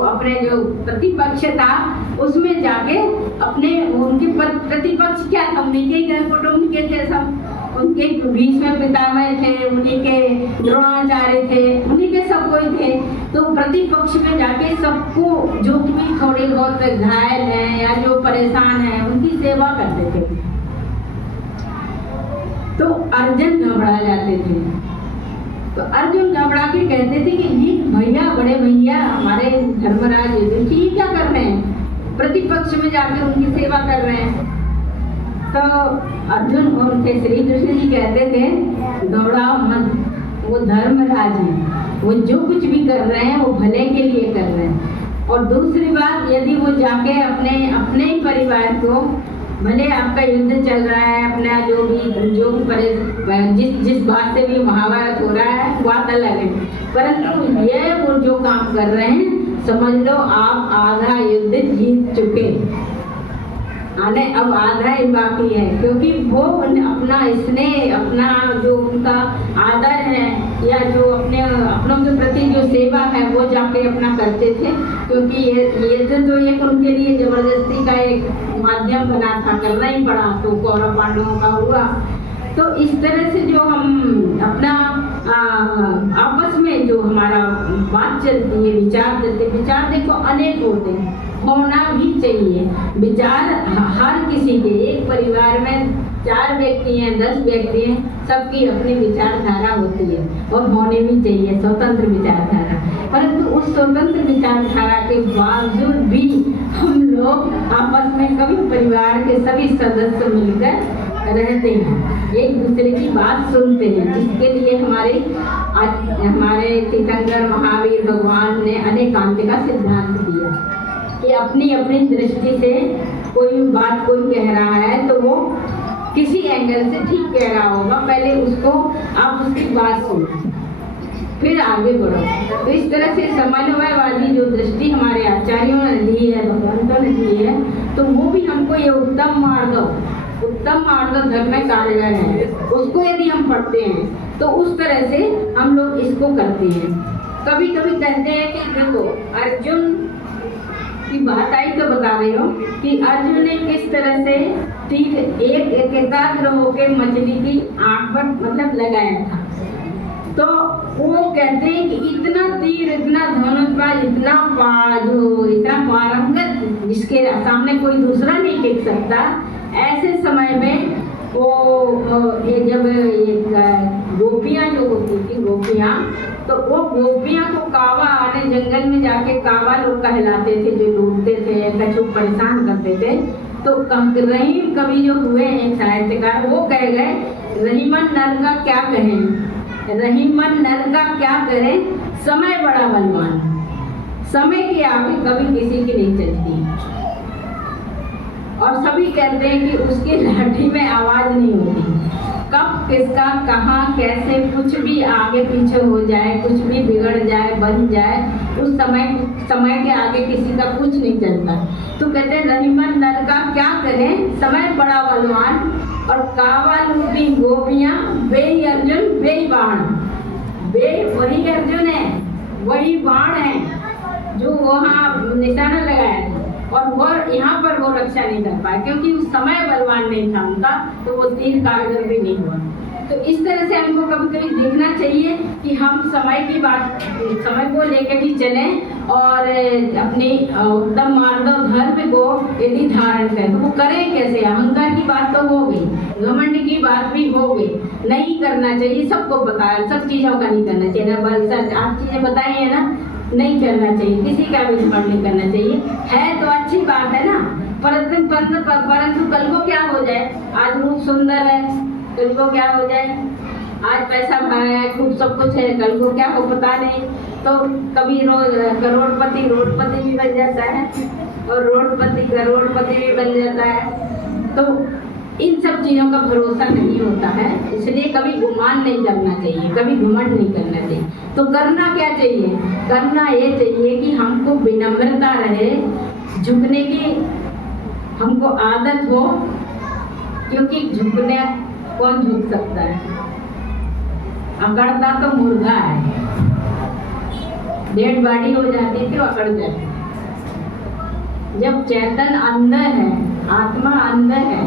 अपने जो प्रतिपक्ष था उसमें जाके अपने उनके प्रतिपक्ष क्या था, उन्हीं के घर कुटुंब के थे सब, उनके भीष्म पितामह थे, उन्हीं के द्रोणाचार्य थे, उन्हीं के सब कोई थे। तो प्रतिपक्ष में जाके सबको जो भी थोड़े बहुत घायल हैं या जो परेशान हैं उनकी सेवा करते थे। तो अर्जुन घबरा जाते थे। तो अर्जुन घबरा के कहते थे कि ये भैया, बड़े भैया हमारे धर्मराज युधिष्ठिर क्या कर रहे हैं, प्रतिपक्ष में जाके उनकी सेवा कर रहे हैं। तो अर्जुन और श्री कृष्ण जी कहते थे घबराओ मत, वो धर्मराज हैं, वो जो कुछ भी कर रहे हैं वो भले के लिए कर रहे हैं। और दूसरी बात, यदि वो जाके अपने ही परिवार को, भले आपका युद्ध चल रहा है, अपना जो भी जिस बात से भी महाभारत हो रहा है बात अलग है, परंतु ये वो जो काम कर रहे हैं समझ लो आप आधा युद्ध जीत चुके, आने अब आधा ही बाकी है। क्योंकि वो अपना जो उनका आदर है या जो अपनों के प्रति जो सेवा है वो जाके अपना करते थे। क्योंकि ये तो एक उनके लिए जबरदस्ती का एक माध्यम बना था, करना ही पड़ा, तो कौरव पांडवों का हुआ। तो इस तरह से जो हम अपना आपस में जो हमारा बात चलती है, विचार चलते, विचार देखो अनेक होते हैं, होना भी चाहिए विचार हर किसी के। एक परिवार में 4 व्यक्ति हैं, 10 व्यक्ति हैं, सबकी अपनी विचारधारा होती है और होने भी चाहिए स्वतंत्र विचारधारा। परंतु उस स्वतंत्र विचारधारा के बावजूद भी हम लोग आपस में कभी परिवार के सभी सदस्य मिलकर रहते हैं, एक दूसरे की बात सुनते हैं, जिसके लिए हमारे तीर्थंकर महावीर भगवान ने अनेकांत का सिद्धांत दिया। कि अपनी अपनी दृष्टि से कोई बात कोई कह रहा है तो वो किसी एंगल से ठीक कह रहा होगा, पहले उसको आप उसकी बात सुनो फिर आगे बढ़ो। तो इस तरह से समन्वयवादी जो दृष्टि हमारे आचार्यों ने दी है, भगवंतों ने दी है, तो वो भी हमको ये उत्तम मार्ग धर्म कार्य है, उसको यदि हम पढ़ते हैं तो उस तरह से हम लोग इसको करते हैं। कभी कभी कहते हैं कि देखो अर्जुन की बात आई तो बता रही हूँ कि अर्जुन ने किस तरह से तीर एक एकाग्र होकर मछली की आंख पर मतलब लगाया था। तो वो कहते हैं कि इतना तीर, इतना धनुष बाज, इतना पारंगत जिसके सामने कोई दूसरा नहीं टिक सकता, ऐसे समय में वो जब गोपियाँ जो होती थी गोपियाँ, तो वो गोपियाँ को कावा आने जंगल में जाके कावा लोग कहलाते थे, जो लूटते थे, कछु परेशान करते थे। तो रहीम कवि जो हुए हैं साहित्यकार, वो कह गए रहीमन नर का क्या कहें, रहीमन नर का क्या करें, समय बड़ा बलवान, समय के आगे कभी किसी की नहीं चलती। और सभी कहते हैं कि उसकी लाठी में आवाज नहीं होती, कब किसका कहाँ कैसे कुछ भी आगे पीछे हो जाए, कुछ भी बिगड़ जाए, बन जाए, उस समय के आगे किसी का कुछ नहीं चलता। तो कहते हैं रहीमन नर का क्या करें, समय बड़ा बलवान, और कावा लूटी गोपियाँ, बेई अर्जुन बेई बाण, बे वही अर्जुन है, वही बाण है जो वहाँ निशाना लगाया था, और वो यहाँ पर वो रक्षा नहीं कर पाए क्योंकि उस समय बलवान नहीं था उनका, तो वो तीर कारगर भी नहीं हुआ। तो इस तरह से हमको कभी कभी देखना चाहिए कि हम समय को लेकर भी चलें और अपनी उत्तम मार्ग धर्म को यदि धारण करें तो वो करें कैसे। अहंकार की बात तो हो गई, घमंड की बात भी हो गई, नहीं करना चाहिए, सबको बताया, सब चीज़ों का नहीं करना चाहिए ना, बस आप चीज़ें बताई है ना, नहीं करना चाहिए, किसी का भी घमंड नहीं करना चाहिए, है तो अच्छी बात है ना, परंतु कल को क्या हो जाए, आज रूप सुंदर है, कल को क्या हो जाए, आज पैसा है, खूब सब कुछ है, कल को क्या हो पता नहीं। तो कभी करोड़पति भी बन जाता है और करोड़पति भी बन जाता है। तो इन सब चीज़ों का भरोसा नहीं होता है, इसलिए कभी गुमान नहीं करना चाहिए, कभी घमंड नहीं करना चाहिए। तो करना क्या चाहिए, करना ये चाहिए कि हमको विनम्रता रहे, झुकने की हमको आदत हो, क्योंकि झुकने कौन झुक सकता है, अकड़ता तो मुर्गा है, डेड बॉडी हो जाती थी अकड़ जाती। जब चेतन अंदर है, आत्मा अंदर है,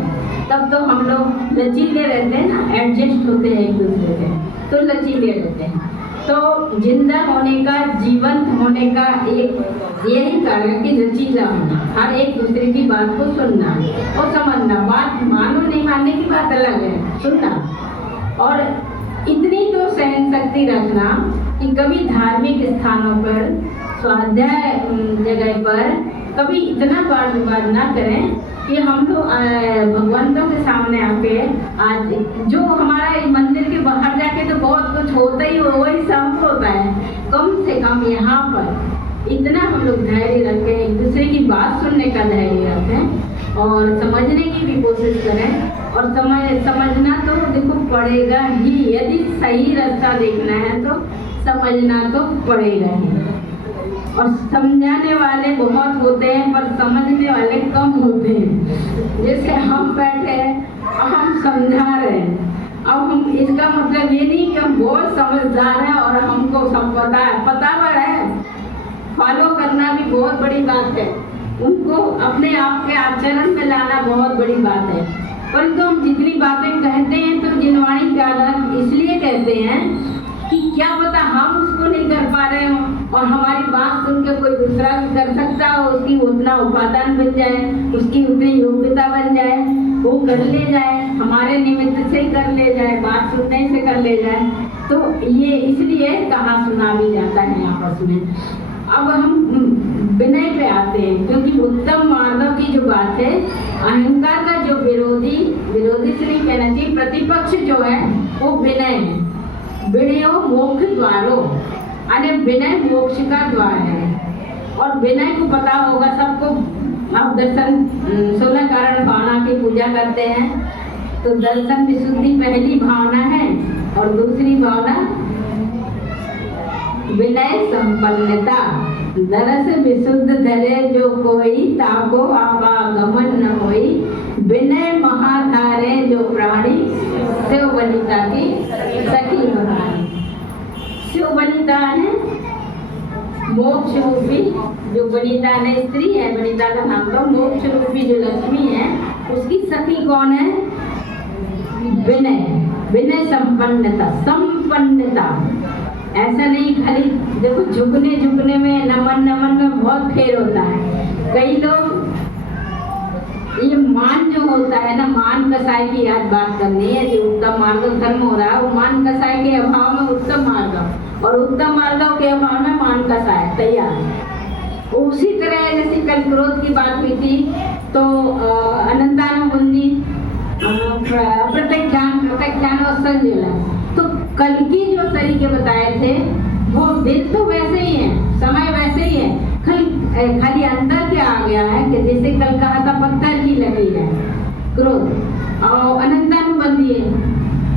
तब तो हम लोग लचीले रहते हैं ना, एडजस्ट होते हैं एक दूसरे से, तो लचीले रहते हैं। तो जिंदा होने का, जीवंत होने का एक यही कारण है कि लचीला होना, हर एक दूसरे की बात को सुनना और समझना, बात मानो नहीं मानने की बात अलग है, सुनना, और इतनी तो सहन शक्ति रखना कि कभी धार्मिक स्थानों पर, स्वाध्याय जगह पर कभी इतना वाद विवाद ना करें कि हम लोग भगवंतों के सामने आके, आज जो हमारा मंदिर के बाहर जाके तो बहुत कुछ होता ही हो, वही सब होता है, कम से कम यहाँ पर इतना हम लोग धैर्य रखें, एक दूसरे की बात सुनने का धैर्य रखें और समझने की भी कोशिश करें। और समझना तो देखो पड़ेगा ही, यदि सही रास्ता देखना है तो समझना तो पड़ेगा ही। और समझाने वाले बहुत होते हैं पर समझने वाले कम होते हैं। जैसे हम बैठे हैं और हम समझा रहे हैं, अब हम, इसका मतलब ये नहीं कि हम बहुत समझदार हैं और हमको सब पता है, फॉलो करना भी बहुत बड़ी बात है, उनको अपने आप के आचरण में लाना बहुत बड़ी बात है। परंतु हम जितनी बातें कहते हैं तो जिनवाणी का इसलिए कहते हैं कि क्या पता हम उसको नहीं कर पा रहे हो और हमारी बात सुन के कोई दूसरा भी कर सकता हो, उसकी उतना उपादान बन जाए, उसकी उतनी योग्यता बन जाए, वो कर ले जाए, हमारे निमित्त से कर ले जाए, बात सुनने से कर ले जाए। तो ये इसलिए कहा सुना भी जाता है आपस में। अब हम विनय पे आते हैं, क्योंकि उत्तम मार्गों की जो बात है, अहंकार का जो विरोधी से नहीं कहना चाहिए, प्रतिपक्ष जो है वो विनय है। विनयो मोक्ष द्वारो, अने विनय मोक्ष का द्वार है। और और विनय को पता होगा सबको, आप दर्शन 16 कारण भावना की पूजा करते हैं। तो दर्शन विशुद्धि पहली भावना है और दूसरी भावना विनय संपन्नता। दरस विशुद्ध धरे जो कोई, ताको आवागमन न होई। विनय महाधारे जो प्राणी, शिव वनिता की सखी महारानी। शिव वनिता है मोक्ष रूपी, जो वनिता ने स्त्री है, वनिता का नाम का मोक्ष रूपी जो लक्ष्मी है, उसकी सखी कौन है? विनय। विनय संपन्नता, संपन्नता। ऐसा नहीं खाली देखो झुकने में नमन में बहुत फेर होता है। कई लोग ये मान जो होता है ना, मान कसाई की आज बात करनी है। जो उत्तम मार्ग धर्म हो रहा है वो मान कसाई के अभाव में उत्तम मार्ग, और उत्तम मार्गों के अभाव में मान कसाई तैयार। उसी तरह जैसे कल क्रोध की बात हुई थी तो अनंतानुबंधी प्रत्याख्यान और संयोजन, तो कल की जो तरीके बताए थे वो दिन तो वैसे ही है, समय वैसे ही है, खाली अंतर क्या आ गया है कि जैसे कल कहा था पत्थर की लकीर है क्रोध, और अनंतानुबंधी है,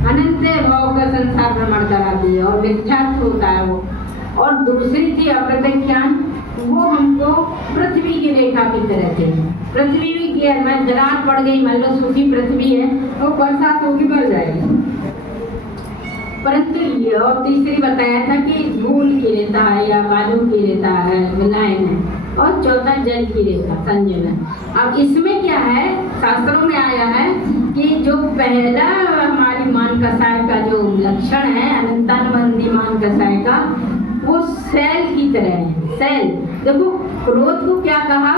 अनंत भाव का संसार भ्रमण कराती है और मिथ्यात्व होता है वो। और दूसरी थी अप्रत्याख्यान, वो हमको पृथ्वी की रेखा की तरह थी। पृथ्वी की में दरार पड़ गई, मान लो सूखी पृथ्वी है, वो बरसात होगी बढ़ जाएगी। परंतु ये और तीसरी बताया था कि धूल की रेता है या बालू की रेता है, मिलायन है, और चौथा जल की रेता संजन। अब इसमें क्या है, शास्त्रों में आया है कि जो पहला हमारी मान कसाय का जो लक्षण है, अनंतानुबंधी मान कसाय का, वो सेल की तरह है। सेल देखो, क्रोध को क्या कहा?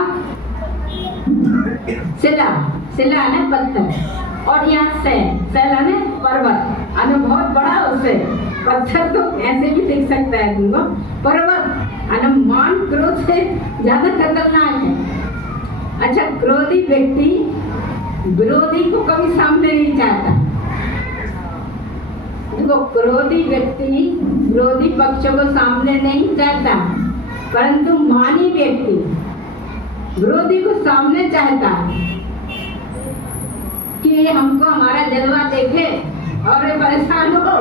शिला, शिला है पत्थर, और यहाँ सेल है पर्वत, बहुत बड़ा उससे पत्थर तो ऐसे भी दिख सकता है तुमको, पर्वत मान क्रोध से ज्यादा खतरनाक है। अच्छा, क्रोधी व्यक्ति विरोधी को कभी सामने नहीं चाहता। देखो, क्रोधी व्यक्ति विरोधी पक्ष को सामने नहीं चाहता, परंतु मानी व्यक्ति विरोधी को सामने चाहता कि हमको हमारा जलवा देखे और परेशान हो।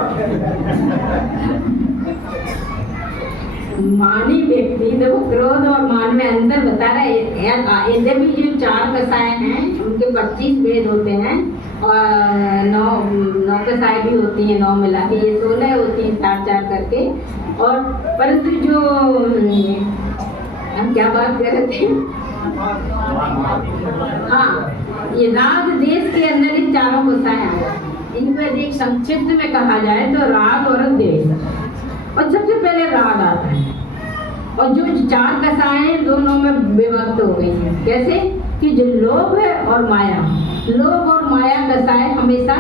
मानी व्यक्ति, देखो क्रोध और मान में अंतर बता रहा है। यदि भी जो 4 कसाय हैं उनके 25 भेद होते हैं, और 9 कसाय भी होती हैं, 9 मिला के ये 16 होती हैं, 4 करके। और परंतु जो हम क्या बात कर रहे थे, हाँ, ये राग देश के अंदर इन 4 कसाय आ गए। इनको यदि एक संक्षिप्त में कहा जाए तो राग और देश, और सबसे पहले राग आता है। और जो 4 कसाय हैं दोनों में विभक्त हो गई हैं। कैसे कि जो लोभ है और माया, लोभ और माया कसाय हमेशा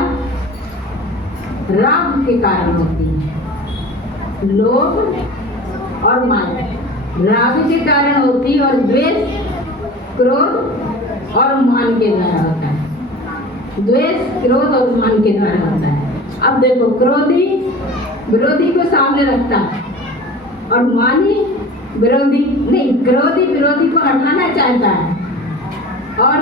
राग के कारण होती है। लोभ और माया राग के कारण होती है, और द्वेष क्रोध और मान के द्वारा होता है। द्वेष क्रोध और मान के द्वारा होता है। अब देखो, क्रोधी विरोधी को सामने रखता है, और मानी विरोधी नहीं, क्रोधी विरोधी को हटाना चाहता है, और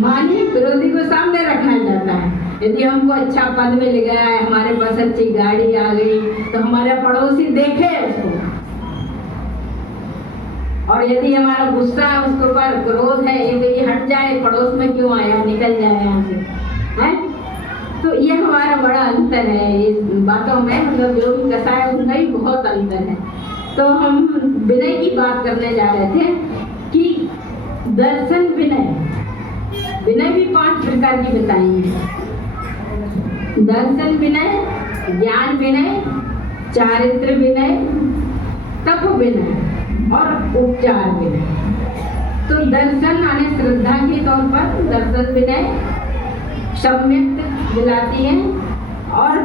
मानी विरोधी को सामने रखना चाहता है। यदि हमको अच्छा पद में ले गया है, हमारे पास अच्छी गाड़ी आ गई, तो हमारे पड़ोसी देखे उसको, और यदि हमारा गुस्सा है उसके ऊपर, क्रोध है, ये हट जाए, पड़ोस में क्यों आया, निकल जाए यहाँ से, है? तो ये हमारा बड़ा अंतर है इस बातों में, मतलब जो भी कसाय उनका ही बहुत अंतर है। तो हम विनय की बात करने जा रहे थे कि दर्शन विनय, विनय भी 5 प्रकार की बताई है। दर्शन विनय, ज्ञान विनय, चारित्र विनय, तप विनय और उपचार विनय। तो दर्शन माने श्रद्धा के तौर पर दर्शन विनय सम्यक दिलाती है, और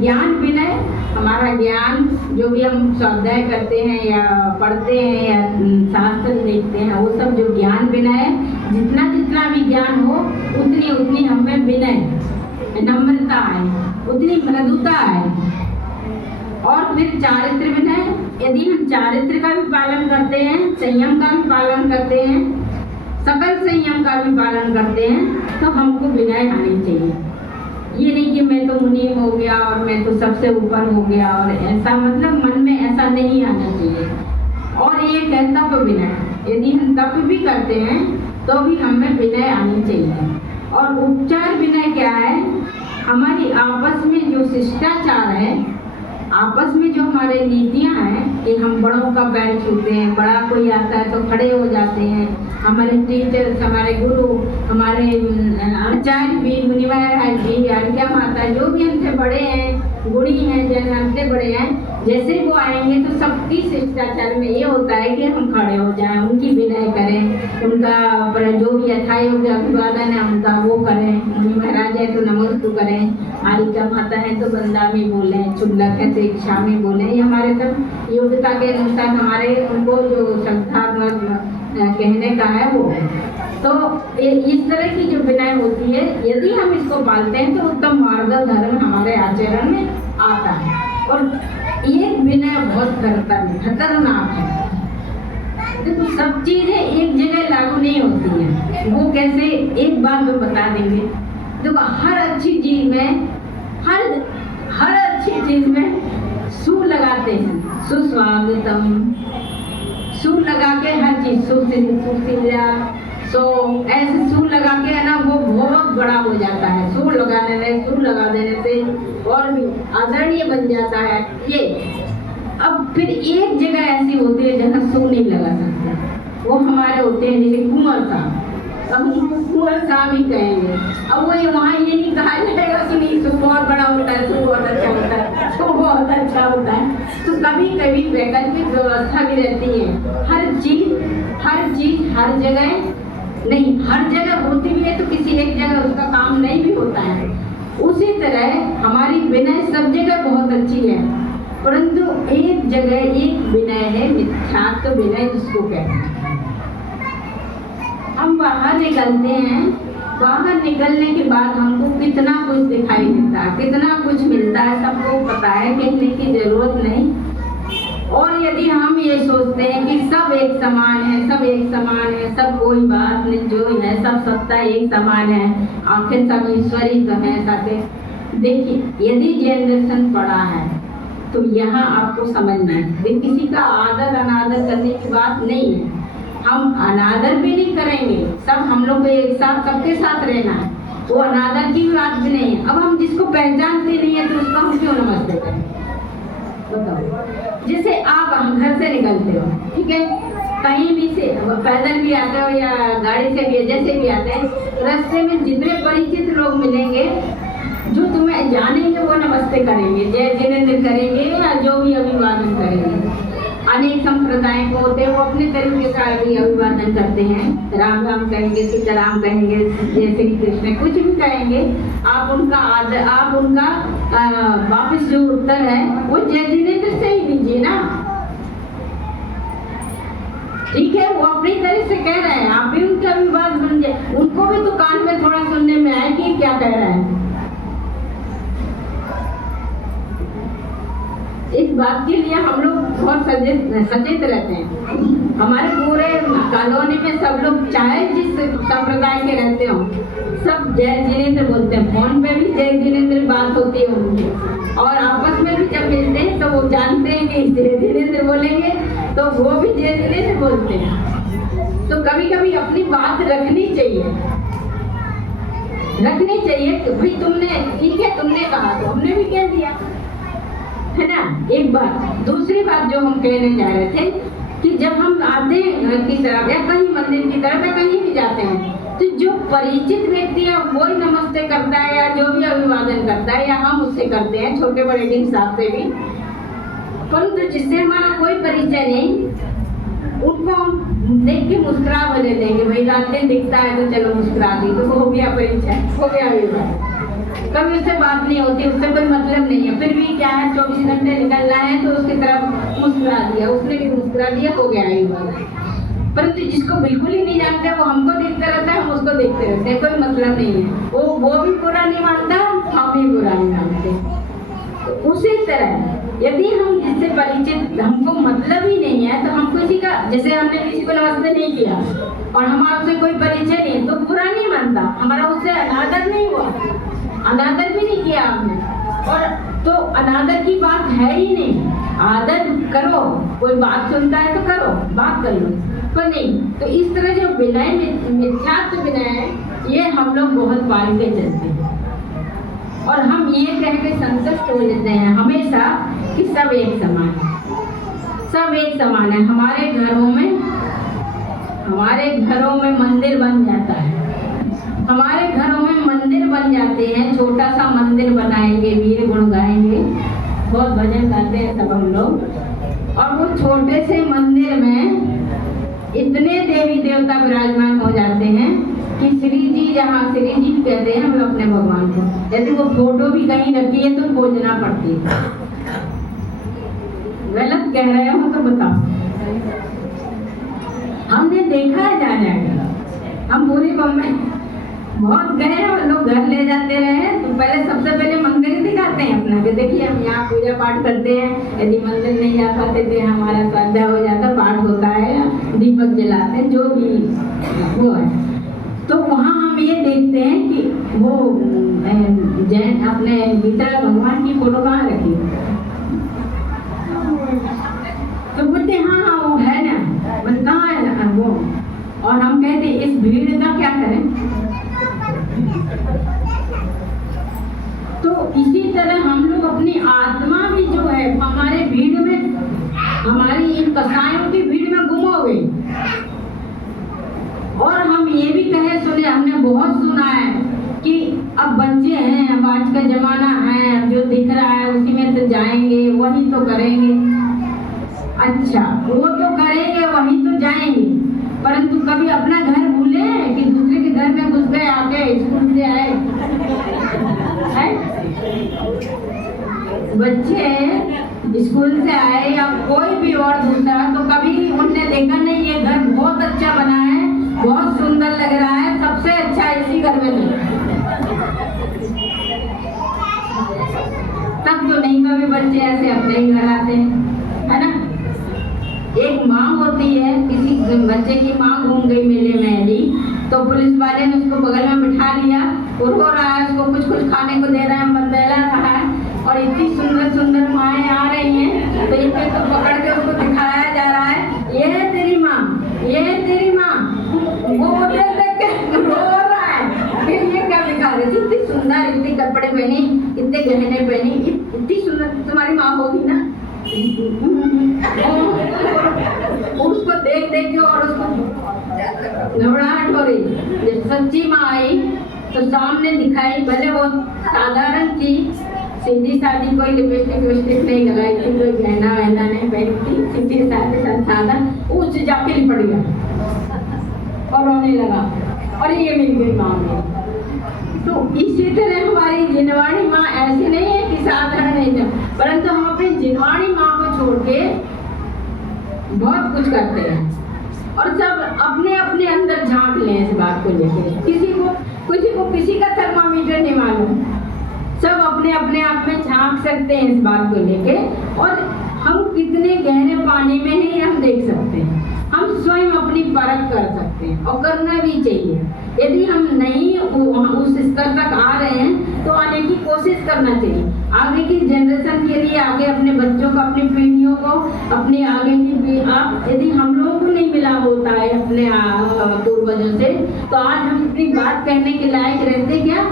ज्ञान विनय हमारा ज्ञान जो भी हम स्वाध्याय करते हैं या पढ़ते हैं या शास्त्र देखते हैं, वो सब जो ज्ञान विनय है, जितना जितना भी ज्ञान हो उतनी उतनी हमें विनय, नम्रता है, उतनी मृदुता है। और फिर चारित्र विनय, यदि हम चारित्र का भी पालन करते हैं, संयम का भी पालन करते हैं, सकल संयम का भी पालन करते हैं, तो हमको विनय आनी चाहिए। ये नहीं कि मैं तो मुनीम हो गया और मैं तो सबसे ऊपर हो गया, और ऐसा मतलब मन में ऐसा नहीं आना चाहिए। और एक है तप विनय, यदि हम तप भी करते हैं तो भी हमें विनय आनी चाहिए। और उपचार विनय क्या है? हमारी आपस में जो शिष्टाचार है, आपस में जो हमारे नीतियाँ हैं कि हम बड़ों का पैर छूते हैं, बड़ा कोई आता है तो खड़े हो जाते हैं, हमारे टीचर्स, हमारे गुरु, हमारे आचार्य भी, मुनि महाराज जी, क्या माता, जो भी हमसे बड़े हैं, गुड़ी हैं, जैसे हमसे बड़े हैं, जैसे वो आएंगे तो सबकी शिष्टाचार में ये होता है कि हम खड़े हो जाएं, उनकी विनय करें, उनका जो भी यथायोग्य अभिवादन है उनका वो करें। मुनि महाराज है तो नमस्ते करें, आलिका माता है तो बंदा में बोलें, चुल्लक है तो इच्छा में बोलें। ये हमारे सब योग्यता के अनुसार हमारे उनको जो श्रद्धात्मक कहने का है वो। तो इस तरह की जो विनय होती है, यदि हम इसको पालते हैं तो उत्तम मार्ग धर्म हमारे आचरण में आता है। और ये विनय बहुत खतरनाक है। देखो सब चीजें एक जगह लागू नहीं होती है। वो कैसे, एक बार में बता देंगे। देखो हर अच्छी चीज में, हर अच्छी चीज में सु लगाते हैं, सुस्वागतम, सु लगा के हर चीज, सुशीला, सो ऐसे सु लगा के है ना, वो बहुत बड़ा हो जाता है। सु लगा देने से और भी आदरणीय बन जाता है ये। अब फिर एक जगह ऐसी होती है जहाँ सु नहीं लगा सकते, वो हमारे होते हैं जैसे कुंवर साहब। अब कुंवर साहब ही कहेंगे, अब वो वहाँ ये नहीं कहा जाएगा कि नहीं सु बहुत बड़ा होता है, सु बहुत अच्छा होता है, सु बहुत अच्छा होता है। तो कभी कभी वैकल्पिक व्यवस्था भी रहती है। हर चीज हर जगह नहीं, हर जगह होती भी है तो किसी एक जगह उसका काम नहीं भी होता है। उसी तरह हमारी विनय सब जगह बहुत अच्छी है, परंतु एक जगह एक विनय है मिथ्यात्व विनय जिसको कहते हैं। हम बाहर निकलते हैं, बाहर निकलने के बाद हमको कितना कुछ दिखाई देता है, कितना कुछ मिलता है, सबको पता है, कहने की जरूरत नहीं। और यदि हम ये सोचते हैं कि सब एक समान है, सब एक समान है, सब कोई बात नहीं, जो है सब सत्ता एक समान है, आखिर सब ईश्वरी तो है साथे। देखिए यदि जैन दर्शन पढ़ा है तो यहाँ आपको समझना है, किसी का आदर अनादर करने की बात नहीं है। हम अनादर भी नहीं करेंगे, सब हम लोग को एक साथ सबके साथ रहना है, वो अनादर की बात भी नहीं है। अब हम जिसको पहचानते नहीं है तो उसको हम क्यों नमस्ते करें? बताओ। जैसे आप घर से निकलते हो, ठीक है, कहीं भी से पैदल भी आते हो या गाड़ी से भी, जैसे भी आते हैं, रास्ते में जितने परिचित लोग मिलेंगे जो तुम्हें जानेंगे वो नमस्ते करेंगे, जय जिनेंद्र करेंगे या जो भी अभिवादन करेंगे। अनेक संप्रदाय को होते हैं, वो अपने तरीके का भी अभिवादन करते हैं, राम राम कहेंगे, सीताराम कहेंगे, जय श्री कृष्ण, कुछ भी कहेंगे। आप उनका आदर, आप उनका वापस जो उत्तर है वो जय जिनेंद्र से ही दीजिए ना, ठीक है। वो अपनी तरह से कह रहे हैं, आप भी उनका अभिवादन बन जाए, उनको भी तो कान में थोड़ा सुनने में आए कि क्या कह रहे हैं। इस बात के लिए हम लोग बहुत सचेत रहते हैं। हमारे पूरे कॉलोनी में सब लोग चाहे जिस संप्रदाय के रहते हो, सब जय जिनेंद्र बोलते हैं। फोन पे भी जय जिनेंद्र बात होती है उनकी, और आपस में भी जब मिलते हैं तो वो जानते हैं कि जय जिनेंद्र बोलेंगे तो वो भी जय जिनेंद्र बोलते हैं। तो कभी कभी अपनी बात रखनी चाहिए कि भाई तुमने, ठीक है, तुमने कहा तो हमने भी कह दिया, है ना। एक बात, दूसरी बात जो हम कहने जा रहे थे कि जब हम आते हैं घर की तरफ या कहीं मंदिर की तरफ या कहीं भी जाते हैं तो जो परिचित व्यक्ति है वही नमस्ते करता है या जो भी अभिवादन करता है, या हम उससे करते हैं, छोटे बड़े के हिसाब से भी। परंतु जिससे हमारा कोई परिचय नहीं, उनको हम देख के मुस्कुरा बने देंगे, भाई रात दिन दिखता है तो चलो मुस्कुरा दी, तो हो गया परिचय, हो गया अभिवादन। कभी उससे बात नहीं होती, उससे कोई मतलब नहीं है, फिर भी क्या है 24 घंटे निकलना है तो उसकी तरफ मुस्कुरा दिया, उसने भी मुस्कुरा दिया, हो गया अभिवादन। परंतु जिसको बिल्कुल ही नहीं जानते वो हमको देखते रहता है, हम उसको देखते रहते हैं, कोई मतलब नहीं है। वो भी बुरा नहीं मानता, हम भी बुरा नहीं मानते। तो उसी तरह यदि हम जिससे परिचित हमको मतलब ही नहीं है, तो हम किसी का, जैसे हमने किसी को नमस्ते नहीं किया और हमारा उससे कोई परिचय नहीं, तो बुरा नहीं मानता, हमारा उससे अनादर नहीं हुआ, अनादर भी नहीं किया हमने, और तो अनादर की बात है ही नहीं। आदर करो, कोई बात सुनता है तो करो, बात कर लो, पर नहीं। तो इस तरह जो विनय, मिथ्यात्व विनय है, ये हम लोग बहुत पाल के चलते हैं, और हम ये कह के संतुष्ट हो लेते हैं हमेशा कि सब एक समान है, सब एक समान है। हमारे घरों में मंदिर बन जाता है, हमारे घरों में मंदिर बन जाते हैं, छोटा सा मंदिर बनाएंगे, वीर गुण गाएंगे, बहुत भजन गाते हैं सब हम लोग, और वो छोटे से मंदिर में इतने देवी देवता विराजमान हो जाते हैं कि श्री जी, जहाँ श्री जी कहते हैं हम लोग अपने भगवान को, यदि वो फोटो भी कहीं रखी है तो खोजना पड़ती है। गलत कह रहे हो तो बताओ। हमने देखा है जा हम पूरी बम्बई बहुत गए हैं, और लोग घर ले जाते रहे, तो पहले सबसे पहले मंदिर ही दिखाते हैं अपना, कि देखिए हम यहाँ पूजा पाठ करते हैं। यदि मंदिर नहीं जा पाते थे, हमारा श्रद्धा हो जाता, पाठ होता है, दीपक जलाते हैं, जो भी वो है, तो वहाँ हम ये देखते हैं कि वो जैन अपने भीतर भगवान की फोटो कहाँ रखी, तो बोलते हाँ वो है ना, बस कहाँ है ना वो, और हम कहते इस भीड़ का क्या करें। तो इसी तरह हम लोग अपनी आत्मा भी जो है हमारे भीड़ में, हमारी इन कसायों की भीड़ में गुम हो गई, और हम ये भी कहे सुने, हमने बहुत सुना है कि अब बच्चे हैं, अब आज का जमाना है, अब जो दिख रहा है उसी में तो जाएंगे, वही तो करेंगे। अच्छा, वो तो करेंगे, वही तो जाएंगे, परंतु कभी अपना घर भूले कि दूसरे के घर में घुस गए, आके स्कूल से आए है? बच्चे स्कूल से आए या कोई भी और दूसरा, तो कभी उनने देखा नहीं ये घर बहुत अच्छा बना है, बहुत सुंदर लग रहा है, सबसे अच्छा इसी घर में नहीं, तब तो नहीं कभी बच्चे ऐसे अपने ही घर आते हैं, है ना। एक माँ होती है, किसी बच्चे की माँ घूम गई मेले में यदि, तो पुलिस वाले ने उसको बगल में बिठा लिया, वो रो रहा है, उसको कुछ कुछ खाने को दे रहा है, बंदेला रहा है, और इतनी सुंदर सुंदर माएँ आ रही हैं, तो इतने तो पकड़ के उसको दिखाया जा रहा है, ये है तेरी माँ, ये है तेरी माँ, वो देख के रो रहा है, फिर ये क्या दिखा रहे थे, इतनी सुंदर, इतने कपड़े पहने, इतने गहने पहने, इतनी सुंदर तुम्हारी माँ होगी ना। उसको देख देख के और उसको घबराहट हो रही। जब सच्ची माँ आई तो सामने दिखाई, भले वो साधारण थी, सीधी सादी, कोई लिपस्टिक नहीं लगाई थी, कोई गहना वहना नहीं पहनी थी, सीधी सादी सादा, उससे जाके लिपट गया और रोने लगा, और ये मिल गई माँ में। तो इसी तरह हमारी जिनवाणी माँ ऐसी नहीं है कि साधारण नहीं है, परंतु हम अपनी जिनवाणी माँ को छोड़ के बहुत कुछ करते हैं, और सब अपने अपने अंदर झांक लें इस बात को लेकर। किसी को किसी का थर्मामीटर नहीं मालूम, सब अपने अपने आप में झांक सकते हैं इस बात को लेके, और हम कितने गहरे पानी में ही हम देख सकते हैं, हम स्वयं अपनी परख कर सकते हैं, और करना भी चाहिए। यदि हम नहीं उस स्तर तक आ रहे हैं तो आने की कोशिश करना चाहिए, आगे की जनरेशन के लिए, आगे अपने बच्चों को, अपनी पीढ़ियों को, अपने आगे की यदि हम लोगों को नहीं मिला होता है अपने पूर्वजों से, तो आज हम अपनी बात कहने के लायक रहते क्या।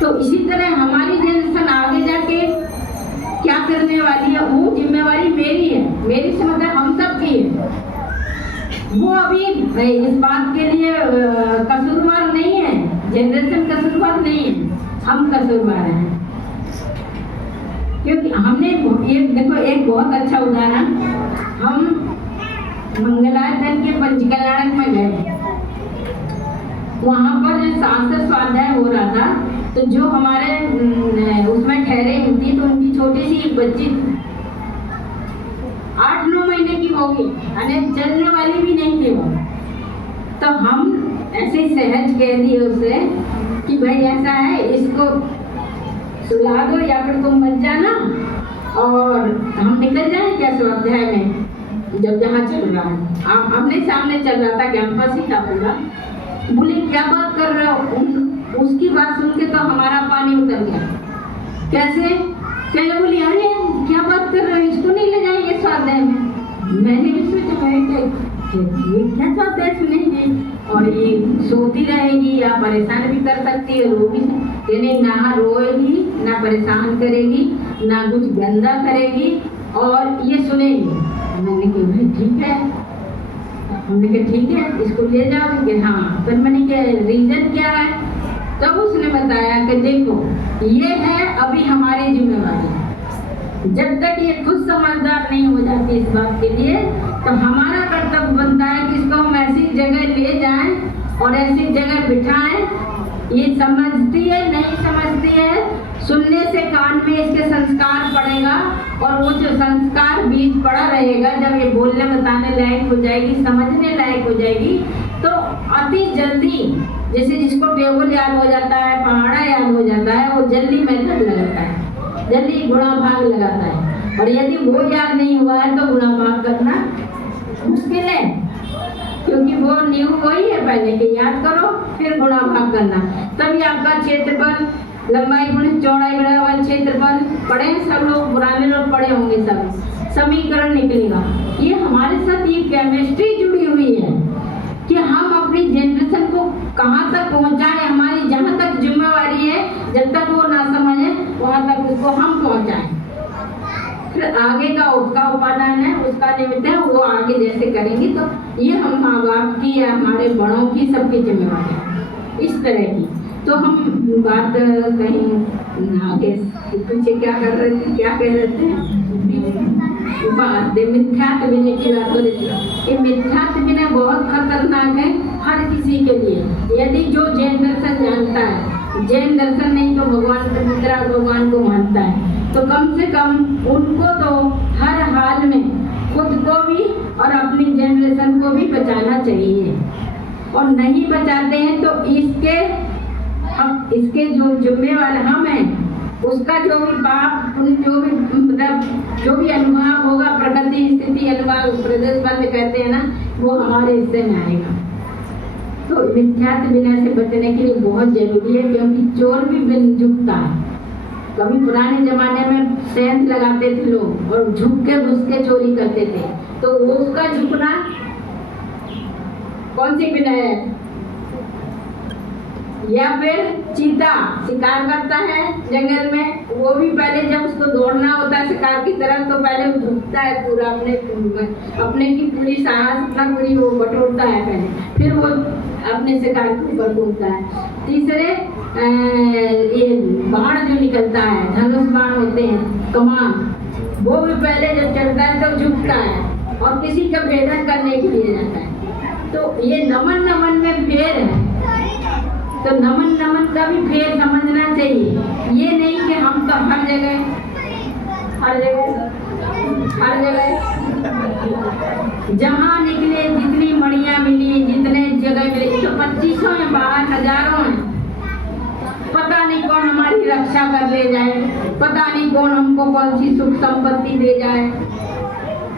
तो इसी तरह हमारी जनरेशन आगे जाके क्या करने वाली है, वो जिम्मेवारी मेरी है, मेरी से मतलब हम सब की है। वो अभी इस बात के लिए कसूरवार नहीं है, जनरेशन कसूरवार नहीं है, हम कसूरवार हैं, क्योंकि हमने एक देखो, एक बहुत अच्छा उदाहरण, हम मंगलाचरण के पंचकल्याणक में गए, वहाँ पर जो शास्त्र स्वाध्याय हो रहा था, तो जो हमारे उसमें ठहरे हुई, तो उनकी छोटी सी एक बच्ची 8-9 महीने की होगी, यानी चलने वाली भी नहीं थी वो। तो हम ऐसे सहज कह दिए उसे कि भाई ऐसा है, इसको सुला दो या फिर तुम मत जाना, और हम निकल जाए क्या स्वाध्याय में, जब जहाँ चल रहा है आमने सामने चल रहा था, कैंपस ही था पूरा। बोले क्या बात कर रहे हो, उसकी बात सुन के तो हमारा पानी उतर गया। कैसे? चलो बोली अरे क्या बात कर रहे हो, इसको नहीं ले जाएंगे स्वाध्याय में। मैंने भी सोचा ये क्या स्वाध्याय सुनेंगे, और ये सोती रहेगी या परेशान भी कर सकती है, रो भी यानी ना रोएगी ना परेशान करेगी ना कुछ गंदा करेगी, और ये सुनेगी। मैंने कहा भाई ठीक है, हमने कहा ठीक है इसको ले जाओगे। हाँ, फिर मैंने कहा रीजन क्या है, तब उसने बताया कि देखो ये है अभी हमारी जिम्मेवारी, जब तक ये खुद समझदार नहीं हो जाती इस बात के लिए, तो हमारा कर्तव्य बनता है कि इसको हम ऐसी जगह ले जाएं और ऐसी जगह बिठाएं, ये समझती है नहीं समझती है, सुनने से कान में इसके संस्कार पड़ेगा, और वो जो संस्कार बीज पड़ा रहेगा, जब ये बोलने बताने लायक हो जाएगी, समझने लायक हो जाएगी, तो अति जल्दी, जैसे जिसको टेबल याद हो जाता है, पहाड़ा याद हो जाता है, वो जल्दी मेथड लगाता है, जल्दी गुणा भाग लगाता है। और यदि वो याद नहीं हुआ है तो गुणा भाग करना मुश्किल है, क्योंकि वो न्यू वही है पहले के, याद करो फिर गुणा भाग करना, तभी आपका क्षेत्रफल, लंबाई गुणित चौड़ाई बराबर क्षेत्रफल पढ़े हैं सब लोग, पुराने लोग पढ़े होंगे, सब समीकरण निकलेगा। ये हमारे साथ ये केमिस्ट्री जुड़ी हुई है कि हम अपनी जनरेशन को कहाँ तक पहुँचाएं, हमारी जहाँ तक जिम्मेवारी है, जब तक वो ना समझे वहाँ तक उसको हम पहुँचाएं। फिर आगे का उसका उपादान है, उसका निमित्त है, वो आगे जैसे करेंगे, तो ये हम माँ बाप की या हमारे बड़ों की सबकी जिम्मेवारी है इस तरह की। तो हम बात कहीं आगे पीछे क्या कर रहे थे, क्या कह रहे थे, मिथ्यात्व विनय की बात हो रही थी। ये मिथ्यात्व विनय बहुत खतरनाक है हर किसी के लिए। यदि जो जैन दर्शन जानता है, जैन दर्शन नहीं तो भगवान को मित्रा भगवान को मानता है, तो कम से कम उनको तो हर हाल में खुद को भी और अपनी जनरेशन को भी बचाना चाहिए, और नहीं बचाते हैं तो इसके जो जिम्मेवार हम हैं, उसका जो भी पाप जो भी मतलब जो भी अनुभाव होगा, प्रकृति स्थिति अनुभाव प्रदेश बंद कहते हैं ना, वो हमारे हिस्से में आएगा। तो मिथ्यात्व विनय से बचने के लिए बहुत जरूरी है, क्योंकि चोर भी बिन झुकता है। कभी पुराने जमाने में सेंध लगाते थे लोग और झुक के घुस के चोरी करते थे, तो वो उसका झुकना कौन सी विनय है? या फिर चीता शिकार करता है जंगल में, वो भी पहले जब उसको दौड़ना होता है शिकार की तरफ, तो पहले वो झुकता है पूरा, अपने की पूरी साहस अपना पूरी वो बटोरता है पहले, फिर वो अपने शिकार के ऊपर कूदता है। तीसरे ये बाण जो निकलता है, धनुष बाण होते हैं, कमान, वो भी पहले जब चढ़ता है तो झुकता है और किसी का भेदन करने के लिए जाता है। तो ये नमन नमन में फेर है, तो नमन नमन का भी फेर समझना चाहिए। ये नहीं कि हम तो हर जगह जहाँ निकले, जितनी मणियाँ मिली, जितने जगह मिले, तो 2500 हैं, बाहर हजारों हैं, पता नहीं कौन हमारी रक्षा कर ले जाए, पता नहीं कौन हमको कौन सी सुख संपत्ति दे जाए।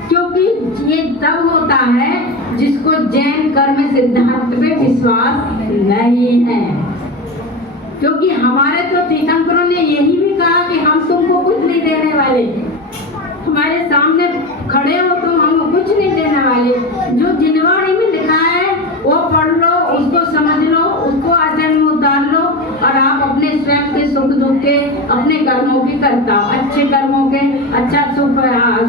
क्योंकि ये तब होता है जिसको जैन कर्म सिद्धांत पे विश्वास नहीं है। क्योंकि हमारे तो तीर्थंकरों ने यही भी कहा कि हम तुमको कुछ नहीं देने वाले, हमारे सामने खड़े हो तुम, हमको कुछ नहीं देने वाले। जो जिनवाणी में लिखा है वो पढ़ लो, उसको समझ लो, उसको आचरण में उतार लो, और आप अपने स्वयं के सुख दुख के, अपने कर्मों की करता हो, अच्छे कर्मों के अच्छा सुख,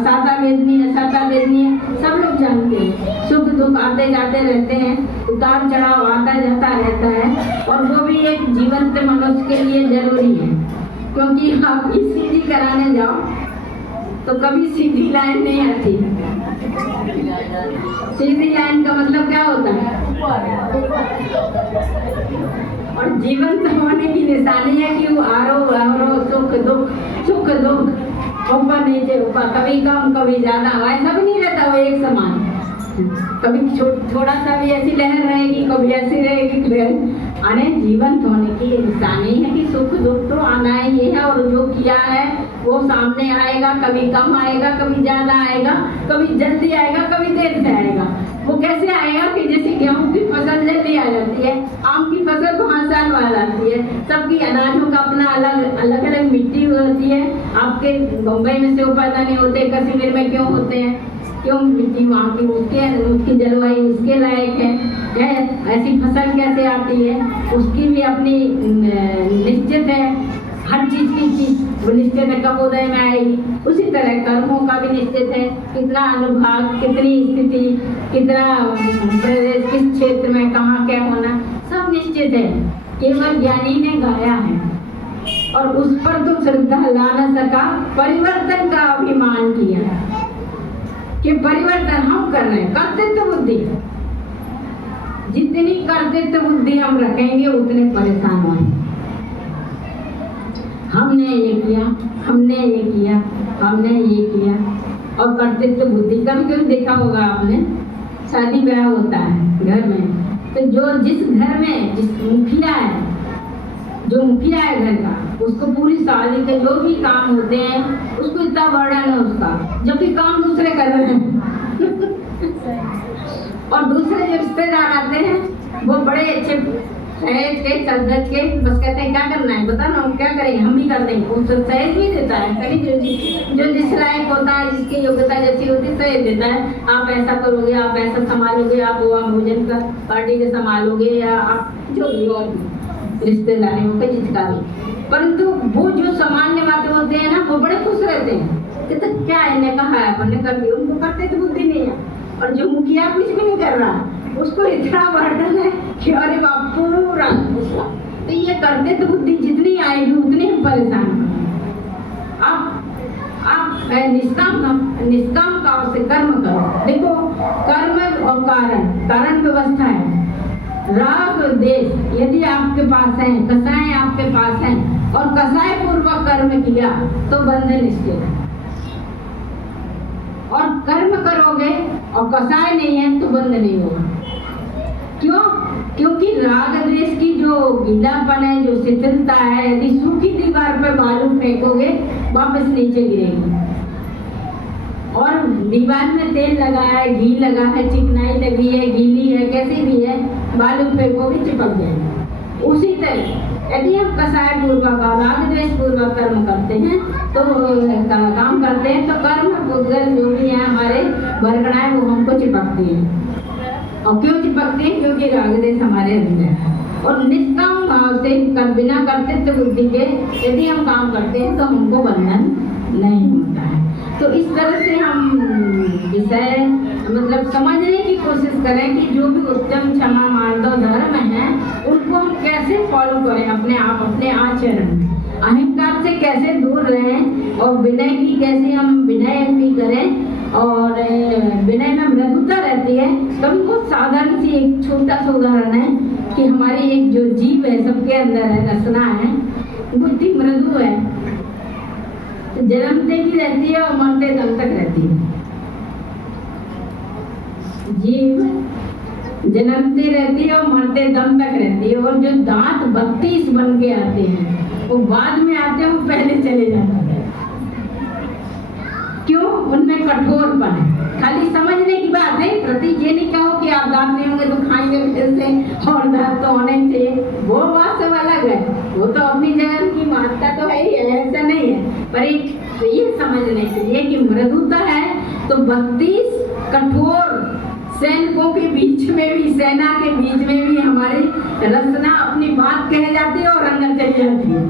सादा वेदनीय असादा वेदनीय सब लोग जानते हैं। सुख दुख आते जाते रहते हैं, उतार चढ़ाव आता जाता रहता है, और वो भी एक जीवंत मनुष्य के लिए जरूरी है। क्योंकि आप ईसीजी कराने जाओ तो कभी सीधी लाइन नहीं आती। सीधी लाइन का मतलब क्या होता है? और जीवंत होने की निशानी है कि वो आरोह अवरोह, सुख दुख, ऊपर नीचे, ऊपर कभी कम कभी ज्यादा, ऐसा भी नहीं रहता वो एक समान। कभी थोड़ा सा भी ऐसी लहर रहेगी, कभी ऐसी रहेगी लहर। आने जीवंत होने की निशानी है कि सुख दुख तो आना ही है, और जो किया है वो सामने आएगा। कभी कम आएगा, कभी ज़्यादा आएगा, कभी जल्दी आएगा, कभी देर से आएगा। वो कैसे आएगा कि जैसे गेहूँ की फसल जल्दी आ जाती है, आम की फसल 5 साल बाद आती है। सबकी अनाजों का अपना अलग अलग मिट्टी होती है। आपके बम्बई में सेब पैदा नहीं होते, कश्मीर में क्यों होते हैं? क्यों? मिट्टी वहाँ की उसकी जलवायु उसके लायक है। ऐसी फसल कैसे आती है? उसकी भी अपनी निश्चित है। हर चीज़ की चीज़ वो निश्चित है कब उदय में आएगी। उसी तरह कर्मों का भी निश्चित है, कितना अनुभाग, कितनी स्थिति, कितना प्रदेश, किस क्षेत्र में कहाँ क्या होना, सब निश्चित है। केवल ज्ञानी ने गाया है और उस पर तो श्रद्धा ला न सका, परिवर्तन का अभिमान किया कि परिवर्तन हम कर रहे हैं। कर्तृत्व बुद्धि, जितनी कर्तृत्व बुद्धि हम रखेंगे उतने परेशान होंगे। हमने ये किया, हमने ये किया, हमने ये किया, और कर्तृत्व बुद्धि। कभी कभी देखा होगा आपने, शादी ब्याह होता है घर में, तो जो जिस घर में जिस मुखिया है, जो मुखिया है घर का, उसको पूरी शादी के जो भी काम होते हैं उसको इतना बर्डन है उसका, जबकि काम दूसरे कर रहे हैं। और दूसरे जो रिश्तेदार आते हैं वो बड़े अच्छे सहज के चलदज के, बस कहते हैं क्या करना है बता ना, हम क्या करेंगे, हम भी कर देंगे। वो सहज भी देता है, कभी जो जिस लायक होता है, जिसकी योग्यता जैसी होती है सहज देता है। आप ऐसा करोगे, आप ऐसा संभालोगे, आप वहाँ भोजन का पार्टी के संभालोगे, या आप जो भी और रिश्तेदारियों का जिसका भी। परंतु वो जो सामान्य बातें होते हैं ना, वो बड़े खुश रहते हैं कि तो क्या इन्हें कहा है, अपन ने कर दिया। उनको करते तो बुद्धि नहीं है। और जो मुखिया कुछ भी नहीं कर रहा, उसको इतना बर्डन है कि अरे बाप पूरा उसका। तो ये करते तो बुद्धि जितनी आएगी उतनी हम परेशान होंगे। आप निष्काम भाव से कर्म करो। देखो, कर्म और कारण व्यवस्था है। राग देश यदि आपके पास है, कसाय आपके पास है, और कसाय पूर्वक कर्म किया तो बंधन निश्चित है। और कर्म करोगे और कसाय नहीं है तो बंध नहीं होगा। क्यों? क्योंकि राग द्वेष की जो गीलापन है, जो शिथिलता है, यदि सूखी दीवार पर बालू फेंकोगे वापस नीचे गिरेगी। और दीवार में तेल लगा है, घी लगा है, चिकनाई लगी है, गीली है, कैसी भी है, बालू फेंकोगे चिपक जाएगी। उसी तरह यदि हम कसाय पूर्वक और राग द्वेष पूर्वक कर्म करते हैं तो काम करते हैं, तो कर्म पुद्गल जो भी है हमारे बरगणाएं वो हमको चिपकती हैं। और क्यों चिपकती है? क्योंकि राग द्वेष हमारे अंदर है। और निष्काम भाव से बिना कर्तृत्व बुद्धि के यदि हम काम करते हैं तो हमको बंधन नहीं होता है। तो इस तरह से हम विषय मतलब समझने की कोशिश करें कि जो भी उत्तम क्षमा मार्दव धर्म है उनको हम कैसे फॉलो करें अपने आप, अपने आचरण में। अहंकार से कैसे दूर रहें, और विनय की कैसे हम विनय भी करें। और विनय में मृदुता रहती है। तो हमको साधारण सी एक छोटा सा उदाहरण है कि हमारी एक जो जीव है सबके अंदर है, रचना है, वो इतनी मृदु है, जन्मते भी रहती है और मरते दम तक रहती है। जीव जन्मती रहती है और मरते दम तक रहती है। और जो दांत 32 बन के आते हैं वो बाद में आते हैं, वो पहले चले जाते हैं। क्यों? उनमें कठोरपन है। खाली समझने की बात है, प्रतीक ये नहीं कहो कि आप दांत नहीं होंगे तो खाएंगे कैसे, और दांत तो होने चाहिए, वो बात सब अलग है। वो तो अपनी जगह की महत्ता तो है ही है, ऐसा नहीं है। पर एक ये समझने के लिए कि मृदुता है तो 32 कठोर सैनिकों के बीच में भी, सेना के बीच में भी हमारी रचना अपनी बात कह जाती है और अंदर चली जाती है,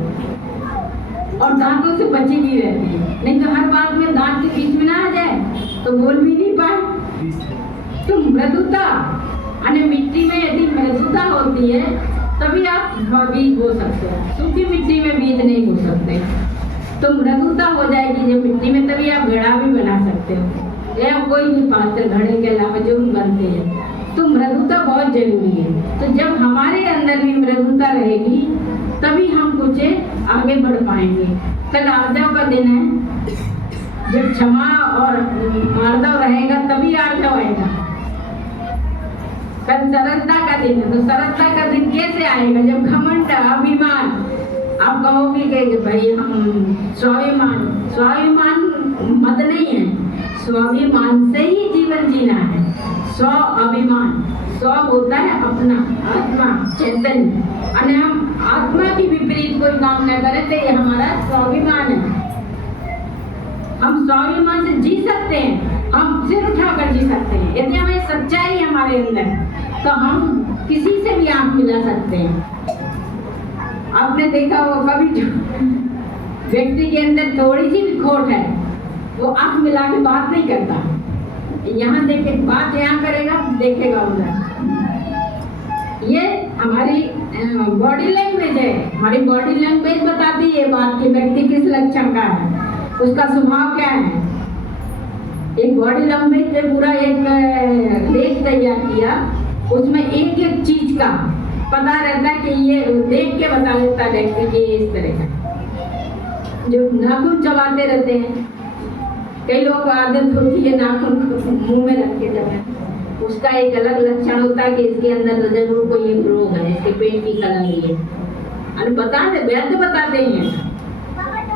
और दांतों से बची भी रहती है। नहीं तो हर बात में दांत के बीच में ना आ जाए तो बोल भी नहीं पाए। तो मृदुता, मिट्टी में यदि मृदुता होती है तभी आप बीज बो सकते हो। सूखी मिट्टी में बीज नहीं बो सकते। तो मृदुता हो जाएगी जब मिट्टी में, तभी आप घड़ा भी बना सकते हो, या कोई भी पात्र घड़े के अलावा जो भी बनते हैं। तो मृदुता बहुत जरूरी है। तो जब हमारे अंदर भी मृदुता रहेगी तभी हम कुछ आगे बढ़ पाएंगे। कल आर्जव का दिन है, जब क्षमा और मार्दव रहेगा तभी आर्जव आएगा। कल सरलता का दिन है, तो सरलता का दिन कैसे आएगा जब घमंड अभिमान आप कहोगे कि भाई हम स्वाभिमान मत नहीं है, स्वाभिमान से ही जीवन जीना है। स्व अभिमान, स्व होता है अपना आत्मा चैतन्य, और हम आत्मा के विपरीत कोई काम न करें तो ये हमारा स्वाभिमान है। हम स्वाभिमान से जी सकते हैं, हम सिर उठाकर जी सकते हैं। यदि हमें सच्चाई है हमारे अंदर तो हम किसी से भी आंख मिला सकते हैं। आपने देखा हो कभी जो व्यक्ति के अंदर थोड़ी सी भी खोट है वो आंख मिला के बात नहीं करता, यहाँ देखे बात यहाँ करेगा, देखेगा उधर। ये हमारी बॉडी लैंग्वेज है, हमारी बॉडी लैंग्वेज बताती है बात की व्यक्ति किस लक्षण का है, उसका स्वभाव क्या है। एक बॉडी लैंग्वेज पे पूरा एक लेख तैयार किया, उसमें एक एक चीज का पता रहता है कि ये देख के बता देता व्यक्ति कि ये इस तरह का। जो नाखून चबाते रहते हैं, कई लोग आदत होती है नाखून मुंह में रख के चबाने, उसका एक अलग लक्षण होता है कि इसके अंदर जरूर कोई एक रोग है, इसके पेट की खराबी है। अरे बताते वैद्य बताते हैं,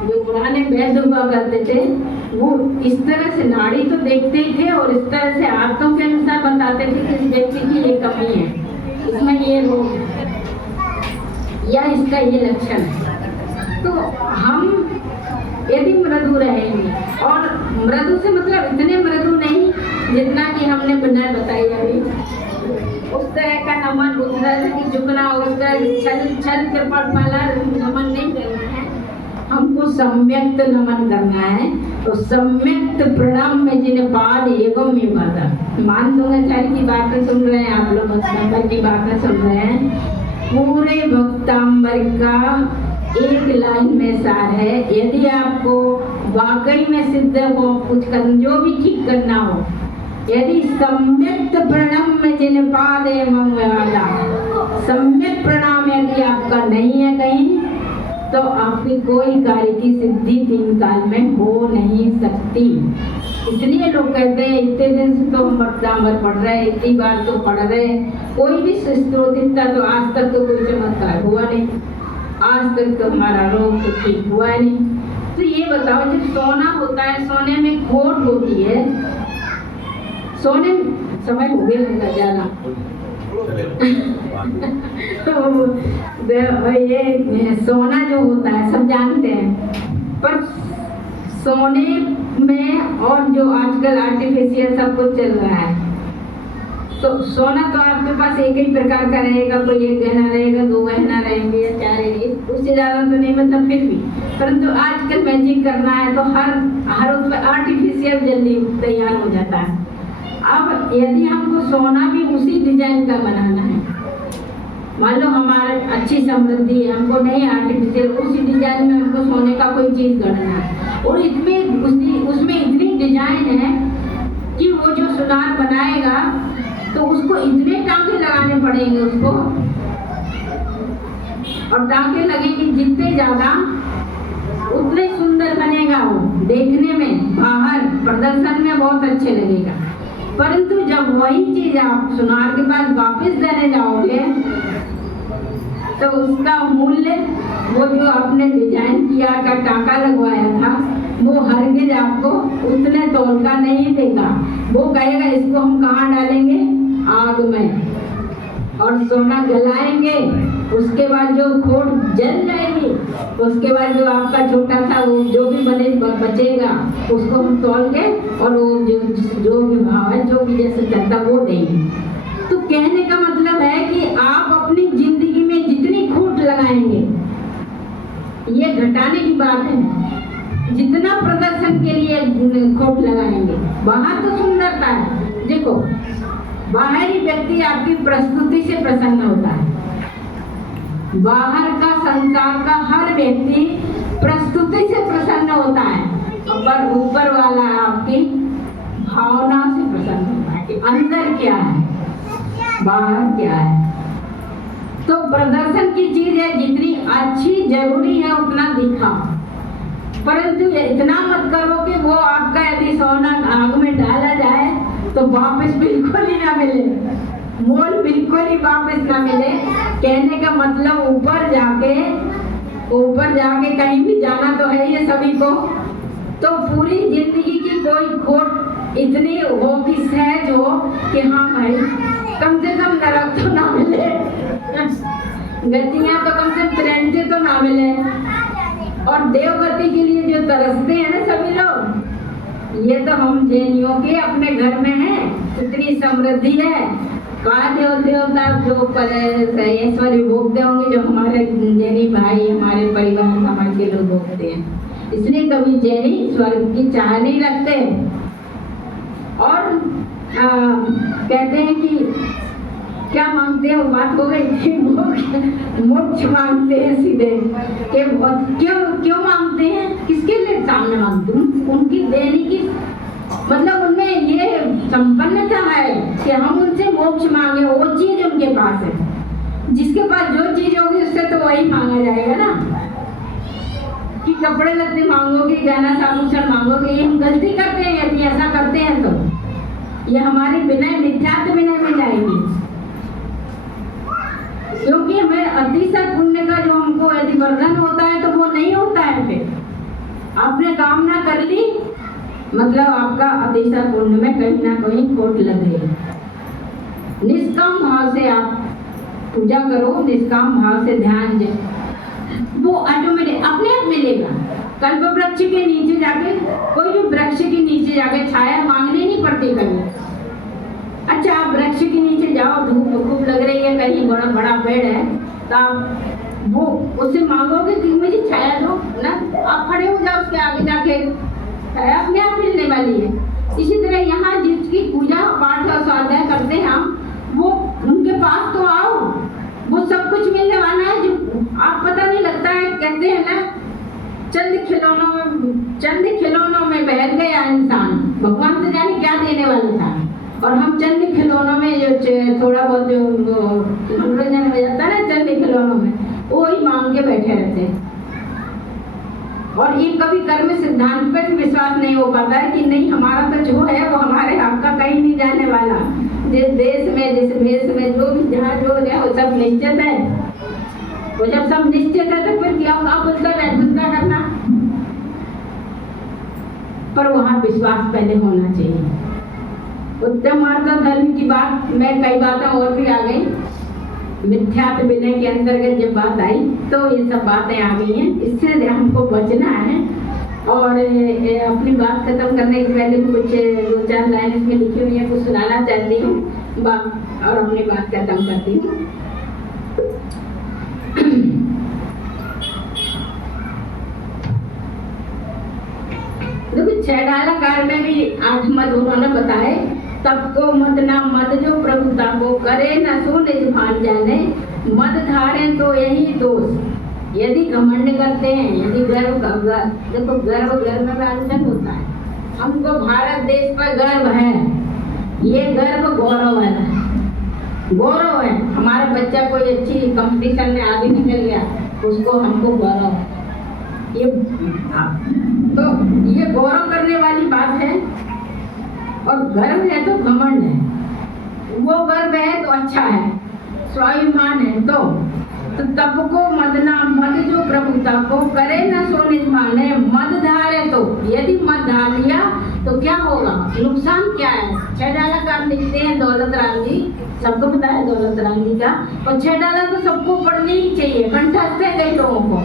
जो पुराने वैद्य हुआ करते थे वो इस तरह से नाड़ी तो देखते ही थे और इस तरह से आदतों के अनुसार बताते थे कि इस व्यक्ति की ये कमी है, इसमें ये रोग है या इसका ये लक्षण है। तो हम यदि मृदु रहेंगे, और मृदु से मतलब इतने मृदु नहीं जितना कि हमने बनाए बताई अभी, उस तरह का नमन, उस तरह की झुकना, उस तरह छल चपट वाला नमन नहीं करना है, हमको सम्यक्त नमन करना है। तो सम्यक्त प्रणाम में जिन्हें पाद एवं में बाधा, मान दूंगाचार्य की बातें सुन रहे हैं आप लोग, नंबर की बातें सुन रहे हैं, पूरे भक्तांबर का एक लाइन में सार है। यदि आपको वाकई में सिद्ध हो कुछ करना, जो भी ठीक करना हो, यदि सम्यक्त प्रणाम में जिन्हें पाद एवं वाला, सम्यक प्रणाम यदि आपका नहीं है कहीं, तो आपकी कोई कार्य की सिद्धि 3 काल में हो नहीं सकती। इसलिए लोग कहते हैं इतने दिन से तो हम भक्तांबर पढ़ रहे हैं, इतनी बार तो पढ़ रहे हैं, कोई भी स्रोत इतना तो आज तक तो कोई चमत्कार हुआ नहीं, आज तक तो हमारा रोग तो ठीक हुआ नहीं। तो ये बताओ, जब सोना होता है, सोने में खोट होती है, सोने समय हो गया होगा ज्यादा तो ये सोना जो होता है सब जानते हैं, पर सोने में और जो आजकल आर्टिफिशियल सब कुछ चल रहा है, तो सोना तो आपके पास एक ही प्रकार का रहेगा, कोई एक गहना रहेगा, 2 गहना रहेंगे या 4 रहेंगे, उससे ज़्यादा तो नहीं, मतलब फिर भी। परंतु आजकल मैचिंग करना है तो हर उसमें आर्टिफिशियल जल्दी तैयार हो जाता है। अब यदि हमको सोना भी उसी डिजाइन का बनाना है, मान लो हमारा अच्छी समृद्धि है, हमको नहीं आर्टिफिशियल, उसी डिजाइन में हमको सोने का कोई चीज़ गढ़ना है, और उसमें इतनी डिजाइन है कि वो जो सुनार बनाएगा तो उसको इतने टांके लगाने पड़ेंगे उसको, और टांके लगेंगे जितने ज़्यादा उतने सुंदर बनेगा वो, देखने में बाहर प्रदर्शन में बहुत अच्छे लगेगा। परंतु जब वही चीज आप सुनार के पास वापस देने जाओगे तो उसका मूल्य, वो जो आपने डिजाइन किया का टाका लगवाया था, वो हरगिज आपको उतने तौल का नहीं देगा। वो कहेगा इसको हम कहाँ डालेंगे, आग में, और सोना जलाएंगे, उसके बाद जो खोट जल जाएगी, उसके बाद जो आपका छोटा सा वो जो भी बचेगा उसको हम तौल के, और वो जो भी भाव है, जो भी जैसे चलता वो देंगे। तो कहने का मतलब है कि आप अपनी जिंदगी में जितनी खोट लगाएंगे, ये घटाने की बात है, जितना प्रदर्शन के लिए खोट लगाएंगे, बाहर तो सुंदरता है। देखो, बाहरी व्यक्ति आपकी प्रस्तुति से प्रसन्न होता है, बाहर का संसार का हर व्यक्ति प्रस्तुति से प्रसन्न होता है, पर ऊपर वाला आपकी भावना से प्रसन्न होता है कि अंदर क्या है, बाहर क्या है। तो प्रदर्शन की चीज है, जितनी अच्छी जरूरी है उतना दिखाओ, परंतु इतना मत करो कि वो आपका यदि सोना आग में डाला जाए तो वापस बिल्कुल ही ना मिले, मोल बिल्कुल ही वापस ना मिले। कहने का मतलब ऊपर जाके कहीं भी जाना तो है ये सभी को, तो पूरी जिंदगी की कोई खोट इतनी हो कि सहज हो कि हाँ भाई कम से कम नरक तो ना मिले, गतियां तो कम से कम त्रिंजे तो ना मिले। और देवगति के लिए जो तरसते हैं ना सभी लोग, ये तो हम जैनियों के अपने घर में है, इतनी समृद्धि है। कहा देवता जो ऐश्वर्य भोगते होंगे, जो हमारे जैनी भाई हमारे परिवार समाज के लोग भोगते हैं। इसलिए कभी जैनी स्वर्ग की चाह नहीं रखते और कहते हैं कि क्या मांगते हैं, वो बात हो गई थी, मोक्ष मांगते हैं सीधे कि क्यों मांगते हैं, किसके लिए सामने मांगते हैं, उनकी देने की मतलब उनमें ये संपन्नता है कि हम उनसे मोक्ष मांगे, वो चीज उनके पास है। जिसके पास जो चीज होगी उससे तो वही मांगा जाएगा ना, कि कपड़े लत्ते मांगोगे, गहना आभूषण मांगोगे। ये हम गलती करते हैं यदि ऐसा करते हैं तो ये हमारी विनय मिथ्यात्व विनय में जाएगी, क्योंकि हमें अतिशय पुण्य का जो हमको यदि वर्धन होता है तो वो नहीं होता है। फिर आपने कामना कर ली मतलब आपका अतिशय पुण्य में कहीं ना कहीं खोट लग गई। निष्काम भाव से आप पूजा करो, निष्काम भाव से ध्यान दे, वो ऑटोमेटिक अपने आप मिलेगा। कल्प वृक्ष के नीचे जाके, कोई भी वृक्ष के नीचे जाके छाया मांगनी नहीं पड़ती कभी। अच्छा आप वृक्ष के नीचे जाओ, धूप खूब लग रही है, कहीं बड़ा बड़ा पेड़ है, तो आप वो उससे मांगोगे कि मुझे छाया दो ना, आप खड़े हो जाओ उसके आगे जाके, छाया अपने आप मिलने वाली है। इसी तरह यहाँ जिसकी पूजा पाठ और स्वाध्याय करते हैं हम, वो उनके पास तो आओ, वो सब कुछ मिलने वाला है। जो आप पता नहीं लगता है, कहते हैं ना चंद खिलौनों में बहल गया इंसान, भगवान तो जाने क्या देने वाला था, और हम चंद खिलौनों में जो थोड़ा बहुत जो मनोरंजन हो जाता है ना, चंद खिलौनों में वो ही मांग के बैठे रहते हैं। और ये कभी कर्म सिद्धांत पर विश्वास नहीं हो पाता है कि नहीं हमारा तो जो है वो हमारे हाथ का कहीं नहीं जाने वाला। जिस देश में जिस भेष में जो भी जहाँ जो है वो सब निश्चित है। वो जब सब निश्चित है तो फिर क्या आप उसका करना, पर वहाँ विश्वास पहले होना चाहिए। उत्तम अर्थ धर्म की बात में कई बातें और भी आ गई, मिथ्यात्व विनय के अंतर्गत जब बात आई तो ये सब बातें आ गई हैं, इससे हमको बचना है। और अपनी बात खत्म करने के पहले कुछ 2-4 लाइन इसमें लिखी हुई है, कुछ सुनाना चाहती हूँ और अपनी बात खत्म करती हूँ। देखो 6 डालाकार में भी 8 मत उन्होंने बताए। तब को मत ना मत जो प्रभुता को करे, न सो निज भान जाने, मत धारे तो यही दोष। यदि घमंड करते हैं, यदि गर्व, देखो गर्व में आंदन होता है। हमको भारत देश पर गर्व है, ये गर्व गौरव है, गौरव है। हमारा बच्चा कोई अच्छी कंपटीशन में आगे निकल गया, उसको हमको गौरव है। ये तो ये गौरव करने वाली बात है। और गर्व है तो घमंड है, वो गर्व है तो अच्छा है, स्वाभिमान है। तो तब को मदना मद जो प्रभुता को करे, न सो निज माने, मद धारे तो यदि मद धार लिया तो क्या होगा, नुकसान क्या है। 6 डाला का लिखते हैं दौलत राम जी, सबको पता है दौलत राम जी का, और 6 डाला तो सबको पढ़नी ही चाहिए, कंठस्थ है कई लोगों को।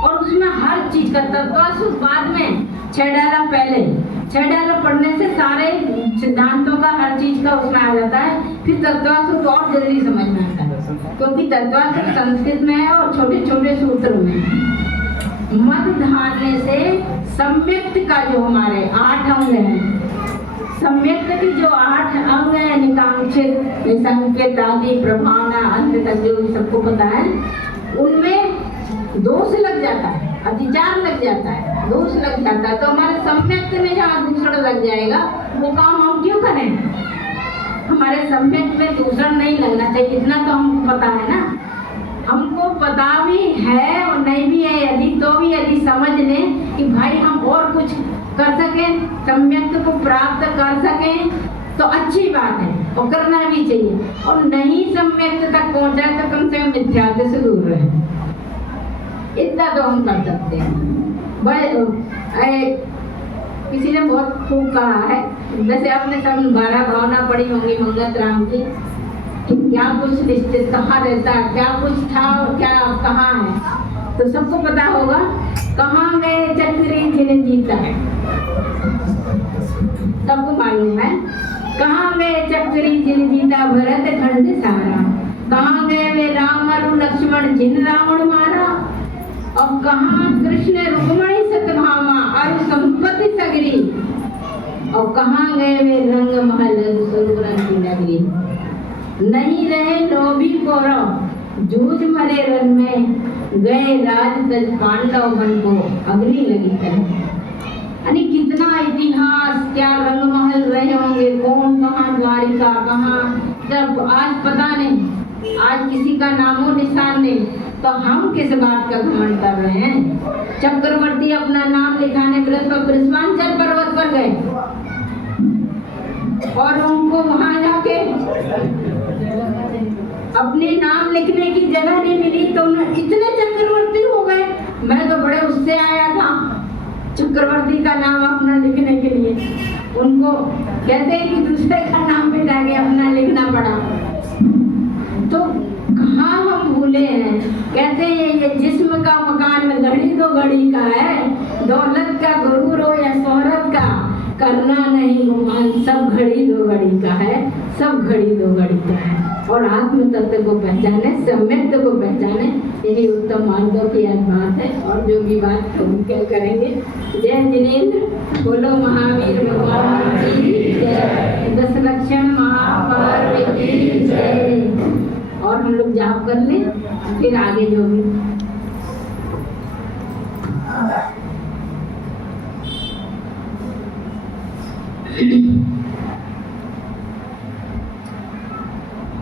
और उसमें हर चीज का तत्वासुर बाद में, 6 डाला पहले। 6 डाला पढ़ने से सारे सिद्धांतों का हर चीज का उसमें आ जाता है। फिर तत्वासुर को और जल्दी समझ में आता है, क्योंकि तत्वासुर संस्कृत में है और छोटे छोटे सूत्रों में। मद धारने से सम्यक्त का जो हमारे 8 अंग हैं, सम्यक्त की जो 8 अंग है, निकांक्षित, निसंकेत आदि, प्रभावना, अंत तक जो सबको पता है, उनमें दोष लग जाता है, अतिचार लग जाता है, दोष लग जाता है। तो हमारे सम्यक्त में जहाँ दूषण लग जाएगा, वो काम हम क्यों करें। हमारे सम्यक्त में दूषण नहीं लगना चाहिए, इतना तो हमको पता है ना। हमको पता भी है और नहीं भी है, यदि तो भी यदि समझ लें कि भाई हम और कुछ कर सकें, सम्यक्त को प्राप्त कर सकें, तो अच्छी बात है। और करना भी चाहिए, और नहीं सम्यक तक पहुंचा तो कम से कम मिथ्यात्व से दूर रहे। इतना तो हम कर सकते हैं। किसी ने बहुत खूब कहा है, वैसे आपने सब 12 भावना पढ़ी होंगी मंगत राम की, क्या कुछ निश्चित कहाँ रहता है, क्या कुछ था और क्या कहाँ है, तो सबको पता होगा। कहाँ गए चक्री जिन्हें जीता, सबको मालूम है। कहाँ गए चक्री जिन जीता भरत खंड सारा, कहाँ गए वे राम और लक्ष्मण जिन रावण मारा, और कहाँ कृष्ण रुक्मणी सतभामा और संपत्ति सगरी, और कहाँ गए वे रंग महल सुरवरन की नगरी। नहीं रहे लोभी कौरव जूझ मरे रन में, गए राज तज पांडव बन को अग्नि लगी तन। यानी कितना इतिहास, क्या रंग महल रहे होंगे, कौन कहाँ द्वारिका कहाँ, जब आज पता नहीं, आज किसी का नामो निशान नहीं, तो हम किस बात का घमंड कर रहे हैं। चक्रवर्ती अपना नाम लिखाने बृहस्पतिवांचल पर्वत पर गए और उनको वहां जाके अपने नाम लिखने की जगह नहीं मिली, तो इतने चक्रवर्ती हो गए। मैं तो बड़े उससे आया था चक्रवर्ती का नाम अपना लिखने के लिए, उनको कहते हैं कि दूसरे का नाम मिटा के अपना लिखना पड़ा। तो कहाँ हम भूले हैं। कहते हैं ये जिस्म का मकान में घड़ी दो घड़ी का है, दौलत का गुरूर हो या शोहरत का, करना नहीं गुमान, सब घड़ी दो घड़ी का है, सब घड़ी दो घड़ी का है। और आत्म तत्व को पहचाने, सम्यक को पहचाने, यही उत्तम मार्गों की आज बात है। और जो भी बात हम क्या करेंगे। जय जिनेन्द्र, बोलो महावीर भगवान की जय, 10 लक्षण महापार्वती की जय। और हम लोग जाप कर लें, फिर आगे जो भी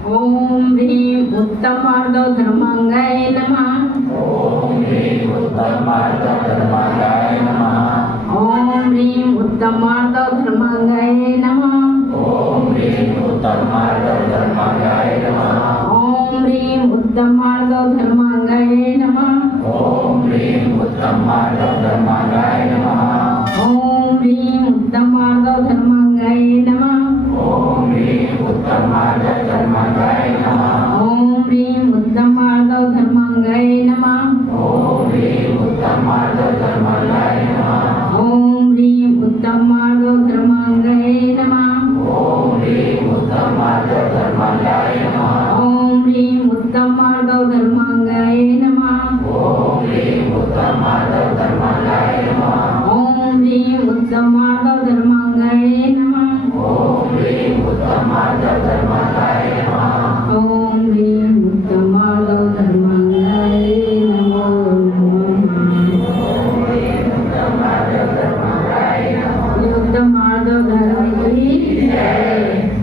ओम ह्रीं उत्तमार्धो धर्मांगाय नमः। ओम ह्रीं उत्तमार्धो धर्मांगाय नमः। ओम ह्रीं उत्तमार्धो धर्मांगाय नमः। ओम ह्रीं उत्तमार्धो धर्मांगाय नमः। ओम ह्रीं उत्तमार्धो